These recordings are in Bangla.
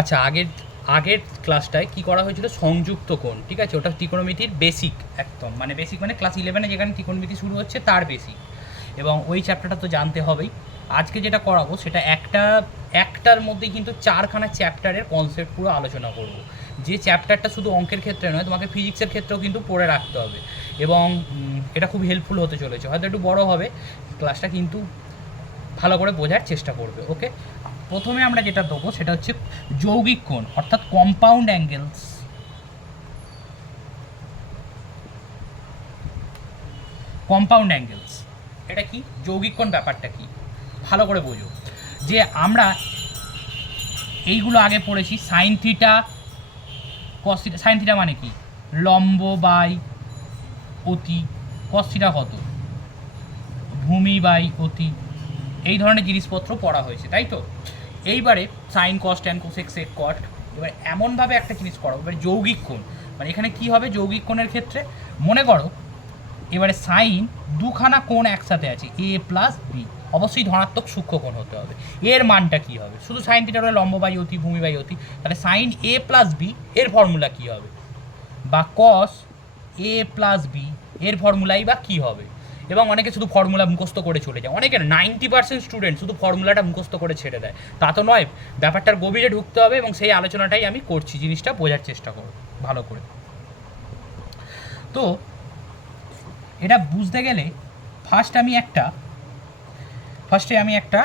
আচ্ছা, আগের আগের ক্লাসটায় কি করা হয়েছিল, সংযুক্ত কোণ, ঠিক আছে, ওটা ত্রিকোণমিতির বেসিক, একদম মানে বেসিক মানে ক্লাস 11-এ যেখানে ত্রিকোণমিতি শুরু হচ্ছে তার বেসিক, এবং ওই চ্যাপ্টারটা তো জানতে হবেই। আজকে যেটা করাবো সেটা একটার মধ্যেই কিন্তু 4খানা চ্যাপ্টারের কনসেপ্ট পুরো আলোচনা করব। যে চ্যাপ্টারটা শুধু অঙ্কের ক্ষেত্রে নয়, তোমাকে ফিজিক্সের ক্ষেত্রেও কিন্তু পড়ে রাখতে হবে, এবং এটা খুব হেল্পফুল হতে চলেছে। হয়তো একটু বড় হবে ক্লাসটা, কিন্তু ভালো করে বোঝার চেষ্টা করবে। ওকে, প্রথমে আমরা যেটা দেবো সেটা হচ্ছে যৌগিক কোণ, অর্থাৎ কম্পাউন্ড অ্যাঙ্গেলস। কম্পাউন্ড অ্যাঙ্গেলস এটা কি, যৌগিক কোণ ব্যাপারটা কি ভালো করে বোঝো। যে আমরা এইগুলো আগে পড়েছি, sine theta, cos theta. Sine theta মানে কি, লম্ব বাই অতি, কস থিটা কত, ভূমি বাই অতি, এই ধরনের জিনিসপত্র পড়া হয়েছে, তাই তো। এইবারে sine cos tan cosec sec cot, এবার এমনভাবে একটা জিনিস করো, এবার যৌগিক কোণ মানে এখানে কি হবে, যৌগিক কোণের ক্ষেত্রে মনে করো এবারে সাইন দুখানা কোণ একসাথে আছে, এ প্লাস বি, অবশ্যই ধনাত্মক সূক্ষ্ম কোণ হতে হবে। এর মানটা কি হবে, শুধু সাইন থিটার হলে লম্ব বাই অতি, ভূমি বাই অতি, তাহলে সাইন এ প্লাস বি এর ফর্মুলা কী হবে, বা কস এ প্লাস বি এর ফর্মুলাই বা কী হবে। এবং অনেকে শুধু ফর্মুলা মুখস্থ করে চলে যায়, অনেকের 90% স্টুডেন্ট শুধু ফর্মুলাটা মুখস্থ করে ছেড়ে দেয়, তা তো নয়, ব্যাপারটার গভীরে ঢুকতে হবে, এবং সেই আলোচনাটাই আমি করছি, জিনিসটা বোঝার চেষ্টা করো ভালো করে। তো এটা বুঝতে গেলে ফার্স্টে আমি একটা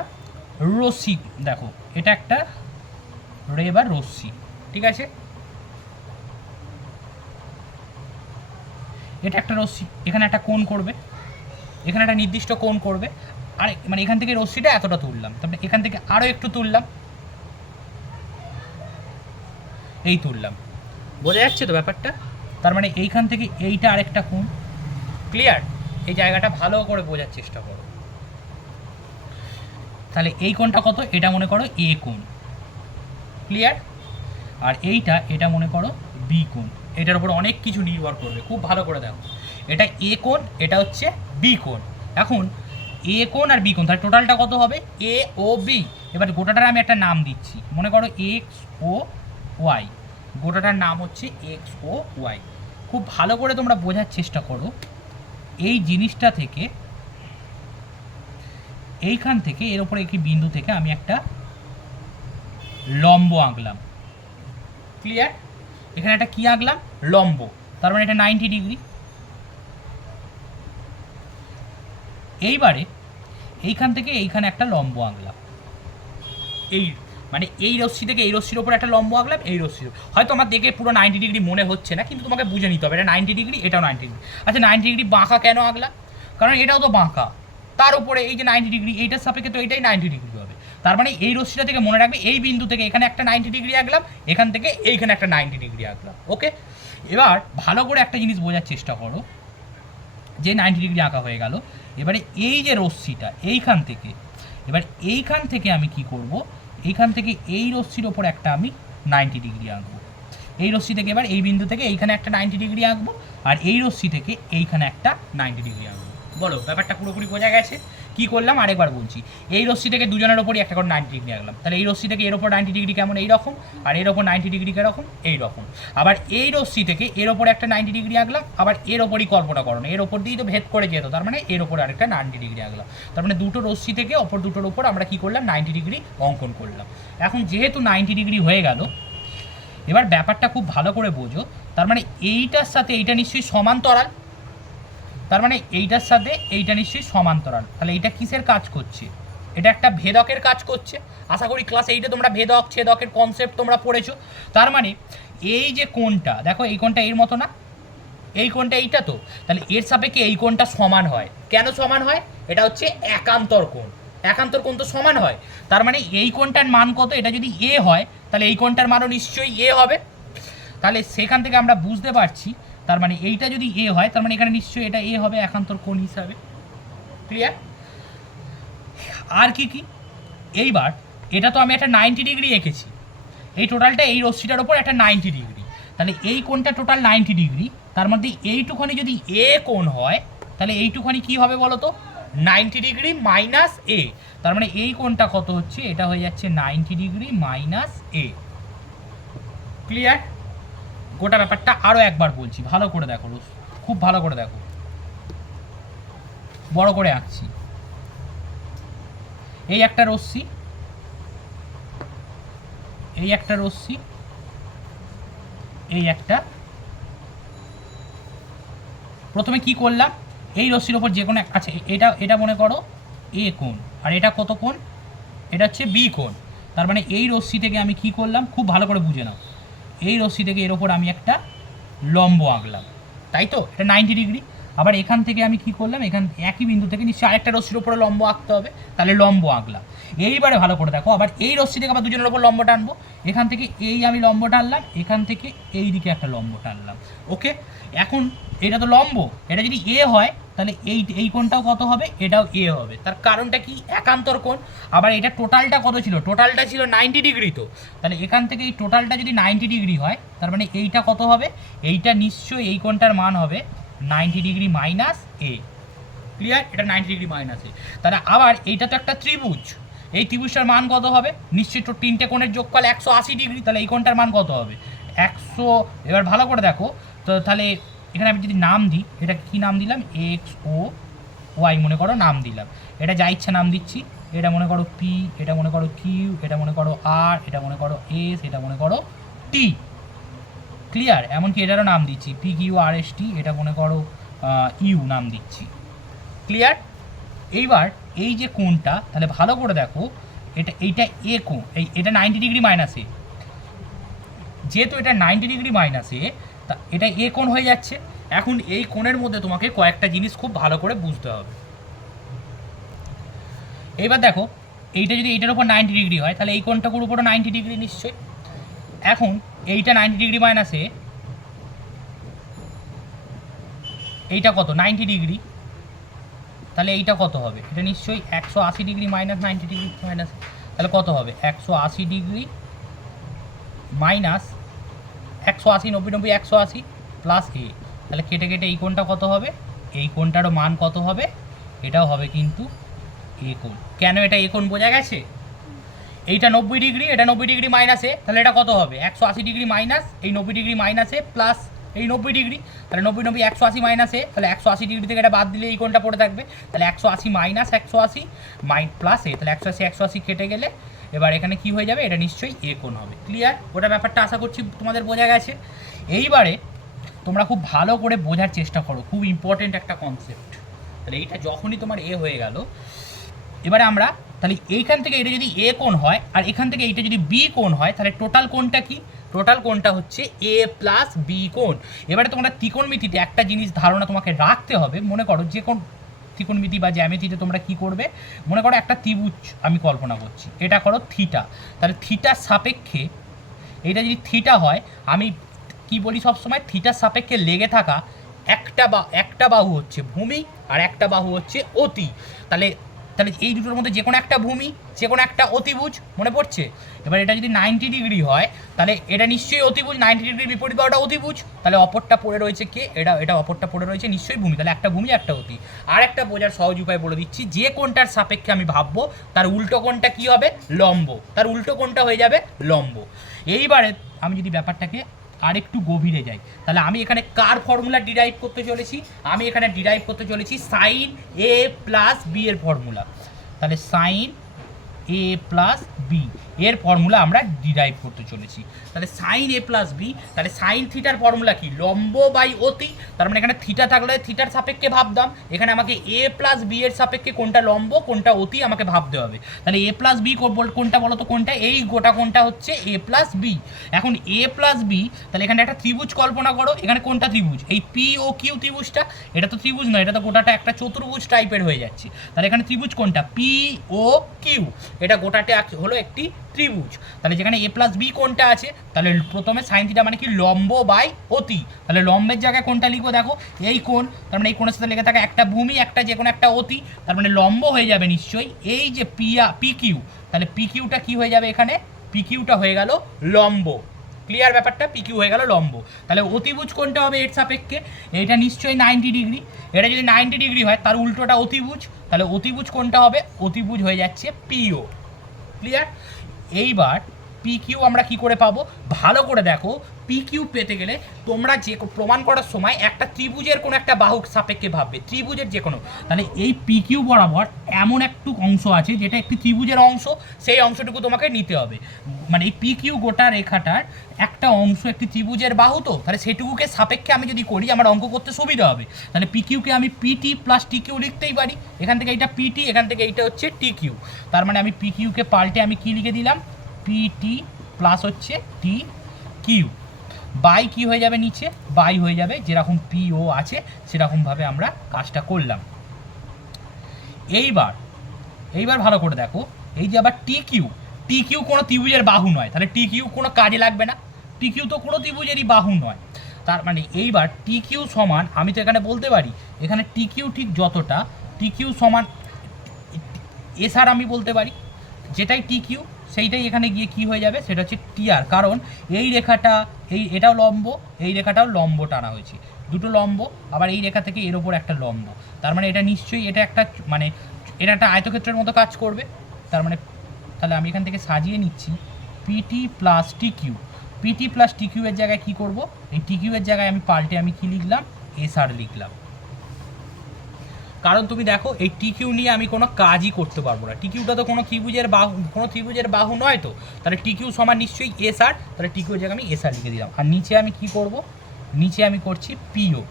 রশ্মি, দেখো এটা একটা রে বা রশ্মি, ঠিক আছে, এটা একটা রশ্মি, এখানে একটা কোণ করবে, এখানে একটা নির্দিষ্ট কোণ করবে, আর মানে এখান থেকে রশ্মিটা এতটা তুললাম, তারপরে এখান থেকে আরও একটু তুললাম, এই তুললাম, বোঝা যাচ্ছে তো ব্যাপারটা। তার মানে এইখান থেকে এইটা আরেকটা কোণ, ক্লিয়ার। এই জায়গাটা ভালো করে বোঝার চেষ্টা করো। তাহলে এই কোণটা কত, এটা মনে করো এ কোণ, ক্লিয়ার। আর এটা মনে করো বি কোণ, এটার উপর অনেক কিছু নির্ভর করবে, খুব ভালো করে দেখো। এটা এ কোণ, এটা হচ্ছে বি কোণ। এখন এ কোণ আর বি কোণ, তাহলে টোটালটা কত হবে, এ ও বি। এবার গোটাটার আমি একটা নাম দিচ্ছি, মনে করো এক্স ও ওয়াই, গোটাটার নাম হচ্ছে এক্স ও ওয়াই। খুব ভালো করে তোমরা বোঝার চেষ্টা করো। এই জিনিসটা থেকে, এইখান থেকে এর উপরে একটি বিন্দু থেকে আমি একটা লম্ব আঁকলাম, ক্লিয়ার। এখানে একটা কি আঁকলাম, লম্ব, তার মানে এটা 90 ডিগ্রি। এইবারে এইখান থেকে এইখানে একটা লম্ব আঁকলাম, এই মানে এই রশ্মি থেকে এই রশ্মির ওপর একটা লম্ব আঁকলাম, এই রশ্মির হয়তো আমার দেখে পুরো 90 ডিগ্রি মনে হচ্ছে না, কিন্তু তোমাকে বুঝে নিতে হবে এটা 90 ডিগ্রি, এটাও 90 ডিগ্রি। আচ্ছা 90 ডিগ্রি বাঁকা কেন আঁকলাম, কারণ এটাও তো বাঁকা, তার উপরে এই যে 90 ডিগ্রি, এইটার সাপেক্ষে তো এটাই 90 ডিগ্রি হবে। তার মানে এই রশ্মিটা থেকে মনে রাখবে, এই বিন্দু থেকে এখানে একটা 90 ডিগ্রি আঁকলাম, এখান থেকে এইখানে একটা 90 ডিগ্রি আঁকলাম। ওকে, এবার ভালো করে একটা জিনিস বোঝার চেষ্টা করো, যে 90 ডিগ্রি আঁকা হয়ে গেল। এবারে এই যে রশ্মিটা এইখান থেকে আমি কি করব, এইখান থেকে এই রশ্মির ওপর একটা আমি 90 ডিগ্রি আঁকবো। এই রশ্মি থেকে এবার এই বিন্দু থেকে এইখানে একটা 90 ডিগ্রি আঁকবো, আর এই রশ্মি থেকে এইখানে একটা 90 ডিগ্রি আঁকবো। বলো ব্যাপারটা পুরোপুরি বোঝা গেছে। কি করলাম আরেকবার বলছি, এই রশ্মি থেকে দুজনের ওপরই একটা করে 90 ডিগ্রি আঁকলাম, তাহলে এই রশ্মি থেকে এর ওপর 90 ডিগ্রি কেমন, এইরকম, আর এর ওপর 90 ডিগ্রি কেরকম, এইরকম। আবার এই রশ্মি থেকে এর ওপর একটা 90 ডিগ্রি আঁকলাম, আবার এর ওপরই কল্পনা করো না, এর ওপর দিয়েই তো ভেদ করে যেত, তার মানে এর ওপর আরেকটা 90 ডিগ্রি আঁকলাম। তার মানে দুটো রশ্মি থেকে অপর দুটোর ওপর আমরা কি করলাম, 90 ডিগ্রি অঙ্কন করলাম। এখন যেহেতু 90 ডিগ্রি হয়ে গেল, এবার ব্যাপারটা খুব ভালো করে বোঝো। তার মানে এইটার সাথে এইটা নিশ্চয়ই সমান্তরাল, তার মানে এইটার সাথে এইটা নিশ্চয়ই সমান্তরাল, তাহলে এইটা কিসের কাজ করছে, এটা একটা ভেদকের কাজ করছে। আশা করি ক্লাস 8-এ তোমরা ভেদক ছেদকের কনসেপ্ট তোমরা পড়েছো। তার মানে এই যে কোণটা দেখো, এই কোণটা এর মতো না, এই কোণটা এইটা, তো তাহলে এর সাপেক্ষে এই কোণটা সমান হয়। কেন সমান হয়, এটা হচ্ছে একান্তর কোণ, একান্তর কোণ তো সমান হয়। তার মানে এই কোণটার মান কত, এটা যদি এ হয় তাহলে এই কোণটার মানও নিশ্চয়ই এ হবে। তাহলে সেখান থেকে আমরা বুঝতে পারছি, তার মানে এইটা যদি এ হয় তার মানে এখানে নিশ্চয়ই এটা এ হবে একান্তর কোণ হিসাবে, ক্লিয়ার। আর কি কি, এইবার এটা তো আমি একটা 90 ডিগ্রি এঁকেছি, এই টোটালটা এই রশ্মিটার ওপর একটা 90 ডিগ্রি, তাহলে এই কোণটা টোটাল 90 ডিগ্রি, তার মধ্যে এইটুখানি যদি এ কোণ হয় তাহলে এইটুখানি কি হবে বলো তো, 90 ডিগ্রি মাইনাস এ। তার মানে এই কোণটা কত হচ্ছে, এটা হয়ে যাচ্ছে 90 ডিগ্রি মাইনাস এ, ক্লিয়ার? গোটা ব্যাপারটা আরও একবার বলছি, ভালো করে দেখো, খুব ভালো করে দেখো, বড় করে আঁকছি। এই একটা রশ্মি, এই একটা রশ্মি, এই একটা। প্রথমে কি করলাম, এই রশ্মির ওপর যে কোনো আচ্ছা এটা এটা মনে করো এ কোণ, আর এটা কত কোণ, এটা হচ্ছে বি কোণ। তার মানে এই রশ্মি থেকে আমি কি করলাম, খুব ভালো করে বুঝে নাও, এই রশ্মি থেকে এর ওপর আমি একটা লম্ব আঁকলাম, তাই তো? এটা 90 ডিগ্রি। আবার এখান থেকে আমি কি করলাম, এখান একই বিন্দু থেকে নিশ্চয়ই আরেকটা রশ্মির ওপরে লম্ব আঁকতে হবে, তাহলে লম্ব আঁকলাম। এইবারে ভালো করে দেখো, আবার এই রশ্মি থেকে আবার দুজনের ওপর লম্ব টানবো, এখান থেকে এই আমি লম্ব টানলাম, এখান থেকে এই দিকে একটা লম্ব টানলাম। ওকে, এখন এটা তো লম্ব, এটা যদি এ হয় তাহলে এই কোণটাও কত হবে, এটাও এ হবে। তার কারণটা কি, একান্তর কোণ। আবার এটা টোটালটা কত ছিল, টোটালটা ছিল 90 ডিগ্রি। তো তাহলে এখান থেকে এই টোটালটা যদি 90 ডিগ্রি হয়, তার মানে এইটা কত হবে, এইটা নিশ্চয়ই এই কোণটার মান হবে 90 ডিগ্রি মাইনাস এ। ক্লিয়ার? এটা 90 ডিগ্রি মাইনাস এ। তাহলে আবার এইটা তো একটা ত্রিভুজ, এই ত্রিভুজটার মান কত হবে, নিশ্চয়ই তো তিনটে কোণের যোগফল 180 ডিগ্রি, তাহলে এই কোণটার মান কত হবে 100। এবার ভালো করে দেখো তো, তাহলে এখানে আমি যদি নাম দিই, এটা কি নাম দিলাম, এক্স ও ওয়াই মনে করো নাম দিলাম, এটা যা ইচ্ছা নাম দিচ্ছি, এটা মনে করো পি, এটা মনে করো কিউ, এটা মনে করো আর, এটা মনে করো এস, এটা মনে করো টি। ক্লিয়ার? এমনকি এটারও নাম দিচ্ছি, P Q R S T, এটা মনে করো ইউ নাম দিচ্ছি। ক্লিয়ার? এইবার এই যে কোণটা, তাহলে ভালো করে দেখো, এইটা এ কোণ, এটা 90 ডিগ্রি মাইনাসে, যেহেতু এটা 90 ডিগ্রি মাইনাসে, তা এটা এ কোণ হয়ে যাচ্ছে। এখন এই কোণের মধ্যে তোমাকে কয়েকটা জিনিস খুব ভালো করে বুঝতে হবে। এইবার দেখো, এইটা যদি এইটার উপর 90 ডিগ্রি হয়, তাহলে এই কোণটার উপরও 90 ডিগ্রি নিশ্চয়ই। এখন এইটা 90 ডিগ্রি মাইনাসে, এইটা কত, 90 ডিগ্রি, তাহলে এইটা কত হবে, এটা নিশ্চয়ই 180 ডিগ্রি মাইনাস 90 ডিগ্রি মাইনাস, তাহলে কত হবে 180 ডিগ্রি মাইনাস 180, 90 90 180 প্লাস এ। তাহলে কেটে কেটে এই কোণটা কত হবে, এই কোণটারও মান কত হবে, এটাও হবে কিন্তু এ কোণ। কেন এটা এ কোণ বোঝা গেছে? এইটা 90 ডিগ্রি, এটা 90 ডিগ্রি মাইনাসে, তাহলে এটা কত হবে 180 ডিগ্রি মাইনাস এই 90 ডিগ্রি মাইনাসে প্লাস এই 90 ডিগ্রি, তাহলে 90 90 180 মাইনাসে, তাহলে 180 ডিগ্রি থেকে এটা বাদ দিলে এই কোণটা পড়ে থাকবে, তাহলে 180 মাইনাস 180 প্লাস এ, তাহলে 180 180 কেটে গেলে এবার এখানে কি হয়ে যাবে, এটা নিশ্চয়ই এ কোণ হবে। ক্লিয়ার? ওটা ব্যাপারটা আশা করছি তোমাদের বোঝা গেছে। এইবারে তোমরা খুব ভালো করে বোঝার চেষ্টা করো, খুব ইম্পর্টেন্ট একটা কনসেপ্ট। তাহলে এইটা যখনই তোমার এ হয়ে গেল, এবারে আমরা তাহলে এইখান থেকে এটা যদি এ কোণ হয় আর এখান থেকে এইটা যদি বি কোণ হয়, তাহলে টোটাল কোণটা কি, টোটাল কোণটা হচ্ছে এ প্লাস বি কোণ। এবারে তোমরা ত্রিকোণমিতিতে একটা জিনিস ধারণা তোমাকে রাখতে হবে, মনে করো যে কোন ত্রিকোণমিতি বা জ্যামিতিতে তোমরা কি করবে, মনে করো একটা ত্রিভুজ আমি কল্পনা করছি, এটা করো থিটা, তাহলে থিটার সাপেক্ষে এটা যদি থিটা হয়, আমি কি বলি সবসময়, থিটার সাপেক্ষে লেগে থাকা একটা বাহু হচ্ছে ভূমি আর একটা বাহু হচ্ছে অতি। তাহলে তাহলে এই দুটোর মধ্যে যে কোনো একটা ভূমি, যে কোনো একটা অতিভুজ, মনে পড়ছে? এবার এটা যদি 90 ডিগ্রি হয়, তাহলে এটা নিশ্চয়ই অতিভুজ, 90 ডিগ্রির বিপরীত বা ওটা অতিভুজ, তাহলে অপরটা পড়ে রয়েছে কে, এটা অপরটা পড়ে রয়েছে নিশ্চয়ই ভূমি, তাহলে একটা ভূমি একটা অতি। আর একটা বোঝার সহজ উপায় বলে দিচ্ছি, যে কোণটার সাপেক্ষে আমি ভাববো তার উল্টো কোণটা কি হবে, লম্ব, তার উল্টো কোণটা হয়ে যাবে লম্ব। এইবারে আমি যদি ব্যাপারটাকে আরেকটু গভীরে যাই, তাহলে আমি এখানে কার ফর্মুলা ডিরাইভ করতে চলেছি, আমি এখানে ডিরাইভ করতে চলেছি সাইন এ প্লাস বি এর ফর্মুলা। তাহলে সাইন এ প্লাস বি এর ফর্মুলা আমরা ডিরাইভ করতে চলেছি। তাহলে সাইন এ প্লাস বি, তাহলে সাইন থিটার ফর্মুলা কি, লম্ব বাই অতি। তার মানে এখানে থিটা থাকলে থিটার সাপেক্ষে ভাবতাম, এখানে আমাকে এ প্লাস বি এর সাপেক্ষে কোনটা লম্ব কোনটা অতি আমাকে ভাবতে হবে। তাহলে এ প্লাস বি কোনটা বলো তো, কোনটা, এই গোটা কোনটা হচ্ছে এ প্লাস বি। এখন এ প্লাস বি, তাহলে এখানে একটা ত্রিভুজ কল্পনা করো, এখানে কোনটা ত্রিভুজ, এই পি ও কিউ ত্রিভুজটা, এটা তো ত্রিভুজ নয়, এটা তো গোটাটা একটা চতুর্ভুজ টাইপের হয়ে যাচ্ছে। তাহলে এখানে ত্রিভুজ কোনটা, পি ও কিউ, এটা গোটাটা হলো একটি ত্রিভুজ। তাহলে যেখানে এ প্লাস বি কোনটা আছে, তাহলে প্রথমে সাইন থিটা মানে কি, লম্ব বাই অতি। তাহলে লম্বের জায়গায় কোনটা লিখবো, দেখো এই কোণ, তার মানে এই কোণের সাথে লেগে থাকা একটা ভূমি একটা যে কোনো একটা অতি, তার মানে লম্ব হয়ে যাবে নিশ্চয়ই এই যে পি কিউ। তাহলে পি কিউটা কি হয়ে যাবে, এখানে পি কিউটা হয়ে গেল লম্ব। ক্লিয়ার ব্যাপারটা, পি কিউ হয়ে গেল লম্ব। তাহলে অতিভুজ কোনটা হবে এর সাপেক্ষে, এটা নিশ্চয়ই 90 ডিগ্রি, এটা যদি 90 ডিগ্রি হয় তার উল্টোটা অতিভুজ, তাহলে অতিভুজ কোনটা হবে, অতিভুজ হয়ে যাচ্ছে পিও। ক্লিয়ার? এইবার পি কিউ আমরা কি করে পাবো, ভালো করে দেখো। পি কিউ পেতে গেলে তোমরা যে প্রমাণ করার সময় একটা ত্রিভুজের কোনো একটা বাহুর সাপেক্ষে ভাববে, ত্রিভুজের যে কোনো। তাহলে এই পি কিউ বরাবর এমন একটু অংশ আছে যেটা একটি ত্রিভুজের অংশ, সেই অংশটুকু তোমাকে নিতে হবে। মানে এই পি কিউ গোটা রেখাটার একটা অংশ একটি ত্রিভুজের বাহু, তো তাহলে সেটুকুকে সাপেক্ষে আমি যদি করি আমার অঙ্ক করতে সুবিধা হবে। তাহলে পি কিউকে আমি পিটি প্লাস টি কিউ লিখতেই পারি। এখান থেকে এইটা পিটি, এখান থেকে এইটা হচ্ছে টি কিউ। তার মানে আমি পি কিউকে পাল্টে আমি কি লিখে দিলাম, পিটি প্লাস হচ্ছে টি কিউ। বাই কি হয়ে যাবে, নিচে বাই হয়ে যাবে, যেরকম পিও আছে সেরকমভাবে আমরা কাজটা করলাম। এইবার ভালো করে দেখো, এই যে আবার টি কিউ, টি কিউ কোনো ত্রিভুজের বাহু নয়, তাহলে টি কিউ কোনো কাজে লাগবে না, টি কিউ তো কোনো ত্রিভুজেরই বাহু নয়। তার মানে এইবার টি কিউ সমান, আমি তো এখানে বলতে পারি এখানে টি কিউ ঠিক যতটা, টি কিউ সমান এস আর আমি বলতে পারি, যেটাই টি কিউ সেইটাই এখানে গিয়ে কি হয়ে যাবে, সেটা হচ্ছে টি আর। কারণ এই রেখাটা, এটাও লম্ব, এই রেখাটাও লম্ব টানা হয়েছে, দুটো লম্ব, আবার এই রেখা থেকে এর ওপর একটা লম্ব। তার মানে এটা নিশ্চয়ই এটা একটা মানে এটা একটা আয়তক্ষেত্রের মতো কাজ করবে। তার মানে তাহলে আমি এখান থেকে সাজিয়ে নিচ্ছি পিটি প্লাস টি কিউ। পিটি প্লাস টি কিউ এর জায়গায় কী করবো, এই টি কিউ এর জায়গায় আমি পাল্টে আমি কী লিখলাম, এস আর লিখলাম। কারণ তুমি দেখো এই টি কিউ নিয়ে আমি কোনো কাজই করতে পারবো না, টি কিউটা তো কোনো ত্রিভুজের বাহু নয়, তো তাহলে টি কিউ সমান নিশ্চয়ই এস আর, তাহলে টি কিউর জায়গায় আমি এস আর লিখে দিলাম। আর নিচে আমি কি করব, নিচে আমি করছি পিও।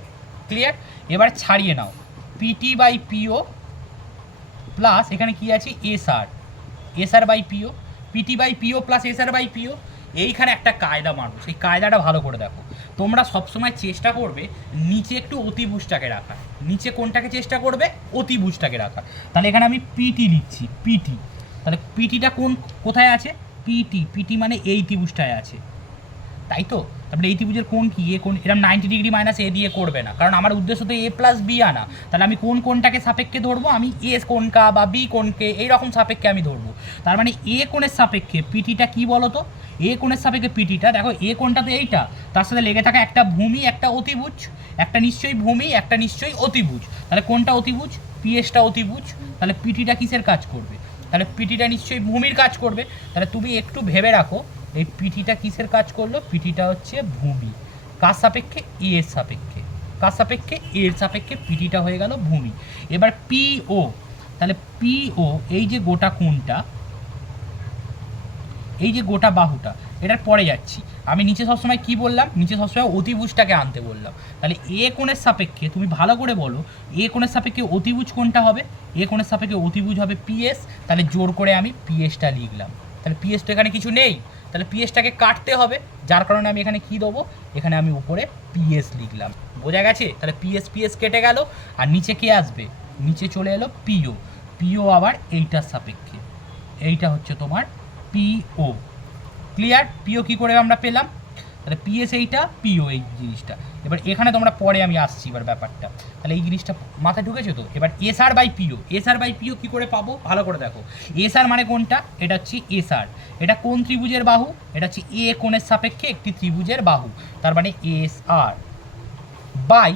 ক্লিয়ার? এবার ছাড়িয়ে নাও, পিটি বাই পিও প্লাস এখানে কি আছে S R by PO, PT by PO plus S R by PO. এইখানে একটা কায়দা মারবো, সেই কায়দাটা ভালো করে দেখো। তোমরা সবসময় চেষ্টা করবে নিচে একটু অতিভুজটাকে রাখা, নিচে কোনটাকে চেষ্টা করবে, অতিভুজটাকে রাখা। তাহলে এখানে আমি পিটি লিখছি, পিটি। তাহলে পিটিটা কোথায় আছে, পিটি মানে এই ত্রিভুজটায় আছে, তাই তো। তারপরে এই ত্রিভুজের কোণ কি, এ কোণ, এরকম 90 ডিগ্রি মাইনাস এ দিয়ে করবে না, কারণ আমার উদ্দেশ্য তো এ প্লাস বি আনা। তাহলে আমি কোণটাকে সাপেক্ষে ধরবো, আমি এ কোণকা বা বি কোণকে এইরকম সাপেক্ষে আমি ধরবো। তার মানে এ কোণের সাপেক্ষে পিটিটা কি বলো তো, এ কোণের সাপেক্ষে পিটিটা, দেখো এ কোণটা তো এইটা, তার সাথে লেগে থাকা একটা ভূমি একটা অতিভুজ, একটা নিশ্চয়ই ভূমি একটা নিশ্চয়ই অতিভুজ। তাহলে কোনটা অতিভুজ, পিএসটা অতিভুজ, তাহলে পিটিটা কিসের কাজ করবে, তাহলে পিটিটা নিশ্চয়ই ভূমির কাজ করবে। তাহলে তুমি একটু ভেবে রাখো এই পিটিটা কিসের কাজ করলো, পিটিটা হচ্ছে ভূমি। কার সাপেক্ষে, এর সাপেক্ষে। কার সাপেক্ষে, এর সাপেক্ষে পিটিটা হয়ে গেল ভূমি। এবার পিও, তাহলে পিও এই যে গোটা কোণটা, এই যে গোটা বাহুটা, এটার পরে যাচ্ছি আমি নিচে সবসময় কি বললাম, নিচে সবসময় অতিভুজটাকে আনতে বললাম। তাহলে এ কোণের সাপেক্ষে তুমি ভালো করে বলো, এ কোণের সাপেক্ষে অতিভুজ কোনটা হবে, এ কোণের সাপেক্ষে অতিভুজ হবে পিএস। তাহলে জোর করে আমি পিএসটা লিখলাম। তাহলে পিএস তো এখানে কিছু নেই, তাহলে পিএসটাকে কাটতে হবে, যার কারণে আমি এখানে কি দেবো, এখানে আমি উপরে পিএস লিখলাম। বোঝা গেছে? তাহলে পিএস কেটে গেল, আর নিচে কে আসবে, নিচে চলে এলো পিও আবার এইটার সাপেক্ষে, এইটা হচ্ছে তোমার পিও। ক্লিয়ার? পিও কি করে আমরা পেলাম, তাহলে পিএস এইটা, পিও এই জিনিসটা। এবার এখানে তোমরা পরে আমি আসছি এবার ব্যাপারটা, তাহলে এই জিনিসটা মাথায় ঢুকেছে তো। এবার এস আর বাই পিও কী করে পাবো, ভালো করে দেখো। এস আর মানে কোনটা, এটা হচ্ছে এস আর, এটা কোন ত্রিভুজের বাহু, এটা হচ্ছে এ কোণের সাপেক্ষে একটি ত্রিভুজের বাহু। তার মানে এস আর বাই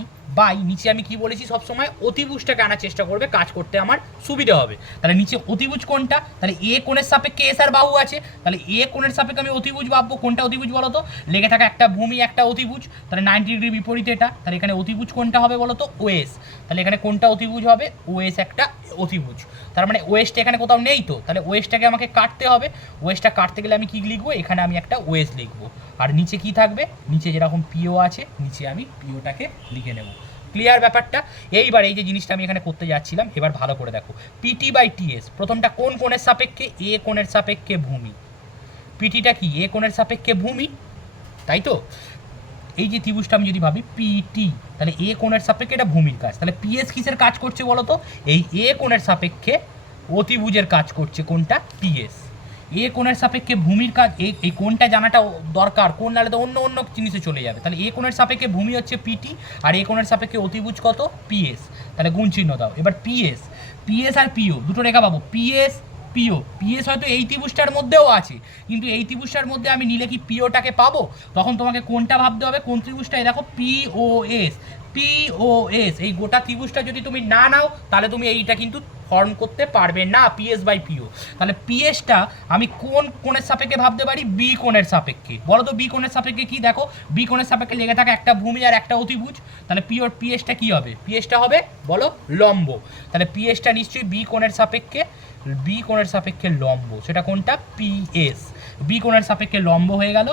নিচে আমি কি বলেছি, সবসময় অতিভুজটাকে আনার চেষ্টা করবে, কাজ করতে আমার সুবিধা হবে। তাহলে নিচে অতিভুজ কোনটা, তাহলে এ কোণের সাপেক্ষে এস আর বাহু আছে, তাহলে এ কোণের সাপেক্ষে আমি অতিভুজ ভাববো। কোনটা অতিভুজ বলো তো, লেগে থাকা একটা ভূমি একটা অতিভুজ, তাহলে 90 ডিগ্রি বিপরীতে এটা। তাহলে এখানে অতিভুজ কোনটা হবে বলো তো, ওএস। তাহলে এখানে কোনটা অতিভুজ হবে, ওএস একটা অতিভুজ। তার মানে ওএসটা এখানে কোথাও নেই তো, তাহলে ওএসটাকে আমাকে কাটতে হবে। ওএসটা কাটতে গেলে আমি কি লিখবো, এখানে আমি একটা ওএস লিখবো, আর নিচে কি থাকবে, নিচে যেরকম পিও আছে নিচে আমি পিওটাকে লিখে নেব। ক্লিয়ার ব্যাপারটা? এইবার এই যে জিনিসটা আমি এখানে করতে যাচ্ছিলাম, এবার ভালো করে দেখো, পিটি বাই টিএস, প্রথমটা কোন কোণের সাপেক্ষে, এ কোণের সাপেক্ষে ভূমি। পিটিটা কি, এ কোণের সাপেক্ষে ভূমি, তাই তো। এই যে ত্রিভুজটা আমি যদি ভাবি পিটি, তাহলে এ কোণের সাপেক্ষে এটা ভূমির কাজ। তাহলে পিএস কিসের কাজ করছে বলো তো, এই এ কোণের সাপেক্ষে অতিভুজের কাজ করছে কোনটা, পিএস। এ কোণের সাপেক্ষে ভূমির কাজ, এই কোণটা জানাটা দরকার, কোণ নাহলে তো অন্য জিনিসে চলে যাবে। তাহলে এ কোণের সাপেক্ষে ভূমি হচ্ছে পিটি, আর এ কোণের সাপেক্ষে অতিভুজ কত, পিএস। তাহলে গুণ চিহ্ন দাও। এবার পিএস আর পিও দুটো রেখা পাবো, পিএস পিও, পিএস হয়তো এই ত্রিভুজটার মধ্যেও আছে, কিন্তু এই ত্রিভুজটার মধ্যে আমি নিলে কি পিওটাকে পাবো? তখন তোমাকে কোনটা ভাবতে হবে, কোন ত্রিভুজটাই দেখো পিওএস, পিওএস এই গোটা ত্রিভুজটা যদি তুমি না নাও তাহলে তুমি এইটা কিন্তু ফর্ম করতে পারবে না, পিএস বাই পিও। তাহলে পিএসটা আমি কোন কোণের সাপেক্ষে ভাবতে পারি? বি কোণের সাপেক্ষে। বলো তো বি কোণের সাপেক্ষে কি? দেখো বি কোণের সাপেক্ষে লেগে থাকে একটা ভূমি আর একটা অতিভুজ, তাহলে পিএসটা কি হবে? পিএসটা হবে বলো লম্ব। তাহলে পিএসটা নিশ্চয়ই বি কোণের সাপেক্ষে, বি কোণের সাপেক্ষে লম্ব, সেটা কোনটা? পিএস। বি কোণের সাপেক্ষে লম্ব হয়ে গেল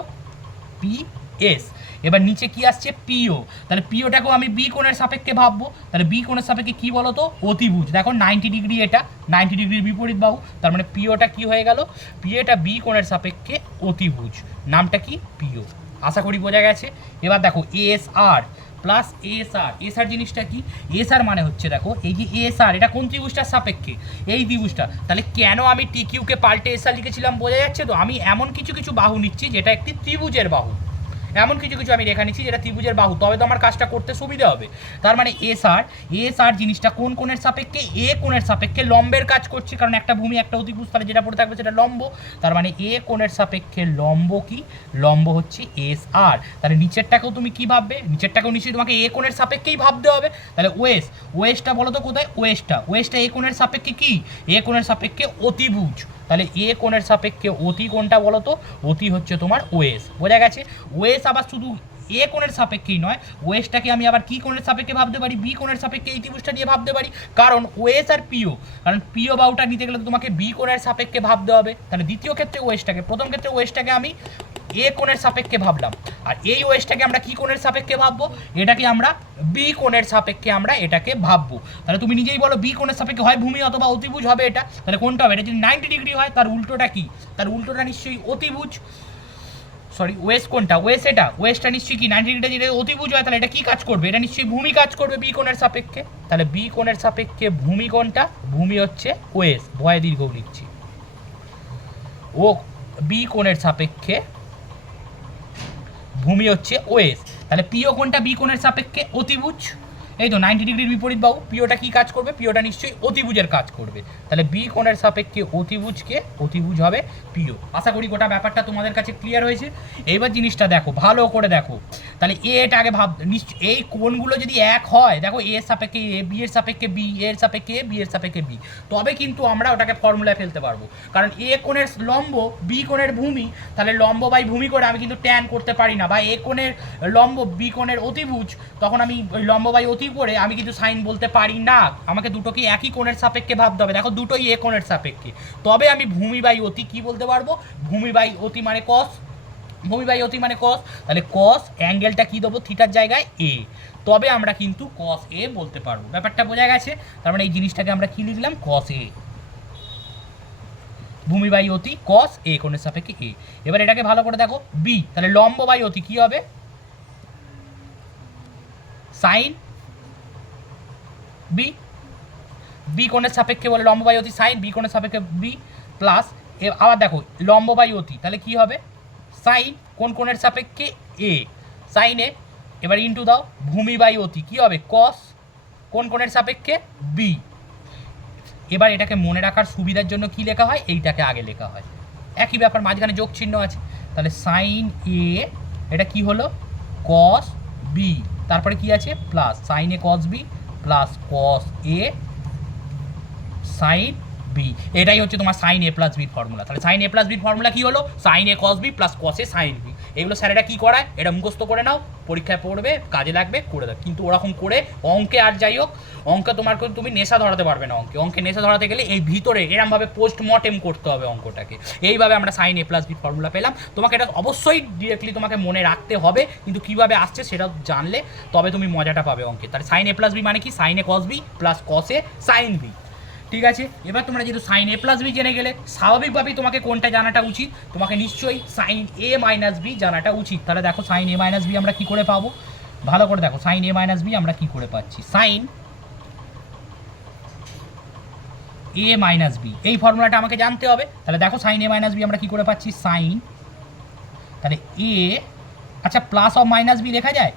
পিএস। এবার নিচে কি আসছে? পিও। তাহলে পিওটাকেও আমি বি কোণের সাপেক্ষে ভাববো, তাহলে বি কোণের সাপেক্ষে কি বলো তো? অতিভুজ। দেখো 90 ডিগ্রি, এটা 90 ডিগ্রির বিপরীত বাহু, তার মানে পিওটা কি হয়ে গেল? পিওটা বি কোণের সাপেক্ষে অতিভুজ, নামটা কি? পিও। আশা করি বোঝা গেছে। এবার দেখো এস আর প্লাস এসআর। এসআর জিনিসটা কি? এসআর মানে হচ্ছে দেখো এই যে এসআর, এটা কোন ত্রিভুজটার সাপেক্ষে? এই ত্রিভুজটা। তাহলে কেন আমি টিকিউকে পাল্টে এসআর লিখেছিলাম বোঝা যাচ্ছে তো? আমি এমন কিছু কিছু বাহু নিচ্ছি যেটা একটি ত্রিভুজের বাহু, এমন কিছু কিছু আমি রেখা নিচ্ছি যেটা ত্রিভুজের বাহু, তবে তো আমার কাজটা করতে সুবিধা হবে। তার মানে এসআর জিনিসটা কোন কোণের সাপেক্ষে? এ কোণের সাপেক্ষে লম্বের কাজ করছে, কারণ একটা ভূমি একটা অতিভুজ, তাহলে যেটা পড়ে থাকবে সেটা লম্ব। তার মানে এ কোণের সাপেক্ষে লম্ব কি? লম্ব হচ্ছে এসআর। তাহলে নিচেরটাকেও তুমি কি ভাববে? নিচেরটাকেও নিশ্চয়ই তোমাকে এ কোণের সাপেক্ষেই ভাবতে হবে। তাহলে ওয়েসটা বলো তো কোথায়? ওয়েসটা এ কোণের সাপেক্ষে কি? এ কোণের সাপেক্ষে অতিভুজ। তাহলে এ কোণের সাপেক্ষে অতি কোণটা বলো তো? অতি হচ্ছে তোমার ওয়েস। বোঝা গেছে? ওয়েস আবার শুধু এ কোণের সাপেক্ষেই নয়, ওয়েসটাকে আমি আবার কি কোণের সাপেক্ষে ভাবতে পারি? বি কোণের সাপেক্ষে এই ত্রিভুজটা নিয়ে ভাবতে পারি, কারণ ওয়েস আর পিও, কারণ পিও বাহুটা নিতে গেলে তো তোমাকে বি কোণের সাপেক্ষে ভাবতে হবে। তাহলে দ্বিতীয় ক্ষেত্রে ওয়েসটাকে, প্রথম ক্ষেত্রে ওয়েসটাকে আমি এ কোণের সাপেক্ষে ভাবলাম, আর এই ওয়েসটাকে আমরা কি কোণের সাপেক্ষে ভাববো? এটাকে আমরা বি কোণের সাপেক্ষে আমরা এটাকে ভাববো। তাহলে তুমি নিজেই বলো বি কোণের সাপেক্ষে হয় ভূমি অথবা অতিভুজ হবে এটা। তাহলে কোনটা হবে? এটা যদি 90 ডিগ্রি হয় তার উল্টোটা কি? তার উল্টোটা নিশ্চয়ই অতিভুজ। সরি, ওয়েস কোনটা? ওয়েসটা নিশ্চয়ই কি 90 ডিগ্রিটা যদি অতিভুজ হয় তাহলে এটা কি কাজ করবে? এটা নিশ্চয়ই ভূমি কাজ করবে বি কোণের সাপেক্ষে। তাহলে বি কোণের সাপেক্ষে ভূমি কোনটা? ভূমি হচ্ছে ওয়েস, ভয় দীর্ঘ লিখছি। ও বি কোণের সাপেক্ষে ভূমি হচ্ছে ওএস। তাহলে পিও কোনটা? বি কোণের সাপেক্ষে অতিভুজ। এই তো 90 ডিগ্রির বিপরীত বাহু, পিওটা কি কাজ করবে? পিওটা নিশ্চয়ই অতিভুজের কাজ করবে। তাহলে বি কোণের সাপেক্ষে অতিভুজ হবে পিও। আশা করি গোটা ব্যাপারটা তোমাদের কাছে ক্লিয়ার হয়েছে। এইবার জিনিসটা দেখো, ভালো করে দেখো। তাহলে এটা আগে ভাব, এই কোণগুলো যদি এক হয়, দেখো এর সাপেক্ষে এ, বি এর সাপেক্ষে বি, এর সাপেক্ষে এ, বি এর সাপেক্ষে বি, তবে কিন্তু আমরা ওটাকে ফর্মুলায় ফেলতে পারবো। কারণ এ কোণের লম্ব বি কোণের ভূমি, তাহলে লম্ব বাই ভূমি করে আমি কিন্তু ট্যান করতে পারি না, বা এ কোণের লম্ব বি কোণের অতিভুজ, তখন আমি ওই লম্ব বাই অতি করে আমি কিন্তু সাইন বলতে পারি না। আমাকে দুটোকে একই কোণের সাপেক্ষে ভাবতে হবে। দেখো দুটোই এ কোণের সাপেক্ষে, তবে আমি ভূমি বাই অতি কি বলতে পারবো? ভূমি বাই অতি মানে কস, ভূমি বাই অতি মানে কস। তাহলে কস অ্যাঙ্গেলটা কি দেবো? থিটার জায়গায় এ, তবে আমরা কিন্তু কস এ বলতে পারবো। ব্যাপারটা বোঝা গেছে? তার মানে এই জিনিসটাকে আমরা কি লিখলাম? কস এ, ভূমি বাই অতি কস এ কোণের সাপেক্ষে এ। এবার এটাকে ভালো করে দেখো, বি, তাহলে লম্ব বাই অতি কি হবে? Sign B. বি কোণের সাপেক্ষে বলে লম্ব বাই অতি সাইন, বি কোণের সাপেক্ষে বি প্লাস, আবার দেখো লম্ব বাই অতি, তাহলে কি হবে? সাইন কোন কোণের সাপেক্ষে? এ, সাইন এ। এবার ইন্টু দাও ভূমি বাই অতি কি হবে? কস কোন কোণের সাপেক্ষে? বি। এবার এটাকে মনে রাখার সুবিধার জন্য কি লেখা হয়? এইটাকে আগে লেখা হয়, একই ব্যাপার, মাঝখানে যোগ চিহ্ন আছে। তাহলে সাইন এ, এটা কি হলো? কস বি, তারপরে কি আছে? Plus sine A cos B plus cos A sine B. এটাই হচ্ছে তোমার সাইন এ প্লাস বির ফর্মুলা। তাহলে সাইন এ প্লাস বির ফর্মুলা কি হলো? Sign A cos B plus cos A sine B. এগুলো স্যারেরা কি করায়? এটা মুখস্থ করে নাও, পরীক্ষায় পড়বে, কাজে লাগবে, করে দাও। কিন্তু ওরকম করে অঙ্কে, আর যাই হোক অঙ্কে তোমার তুমি নেশা ধরাতে পারবে না। অঙ্কে নেশা ধরাতে গেলে এই ভিতরে এরমভাবে পোস্টমর্টেম করতে হবে অঙ্কটাকে। এইভাবে আমরা sign A plus B formula পেলাম। তোমাকে এটা অবশ্যই ডিরেক্টলি তোমাকে মনে রাখতে হবে, কিন্তু কীভাবে আসছে সেটা জানলে তবে তুমি মজাটা পাবে অঙ্কে। তাহলে সাইন এ প্লাস বি মানে কি? Sine A cos B plus cos A sine B. ঠিক আছে? এবার তোমরা যেহেতু সাইন এ প্লাস বি জেনে গেলে, স্বাভাবিকভাবেই তোমাকে কোনটা জানাটা উচিত? তোমাকে নিশ্চয়ই সাইন এ মাইনাস বি জানাটা উচিত। তাহলে দেখো সাইন এ মাইনাস বি আমরা কী করে পাবো? ভালো করে দেখো, সাইন এ মাইনাস বি আমরা কী করে পাচ্ছি? সাইন এ মাইনাস বি, এই ফর্মুলাটা আমাকে জানতে হবে। তাহলে দেখো সাইন এ মাইনাস বি আমরা কী করে পাচ্ছি? সাইন, তাহলে এ, আচ্ছা প্লাস অফ মাইনাস বি লেখা যায়?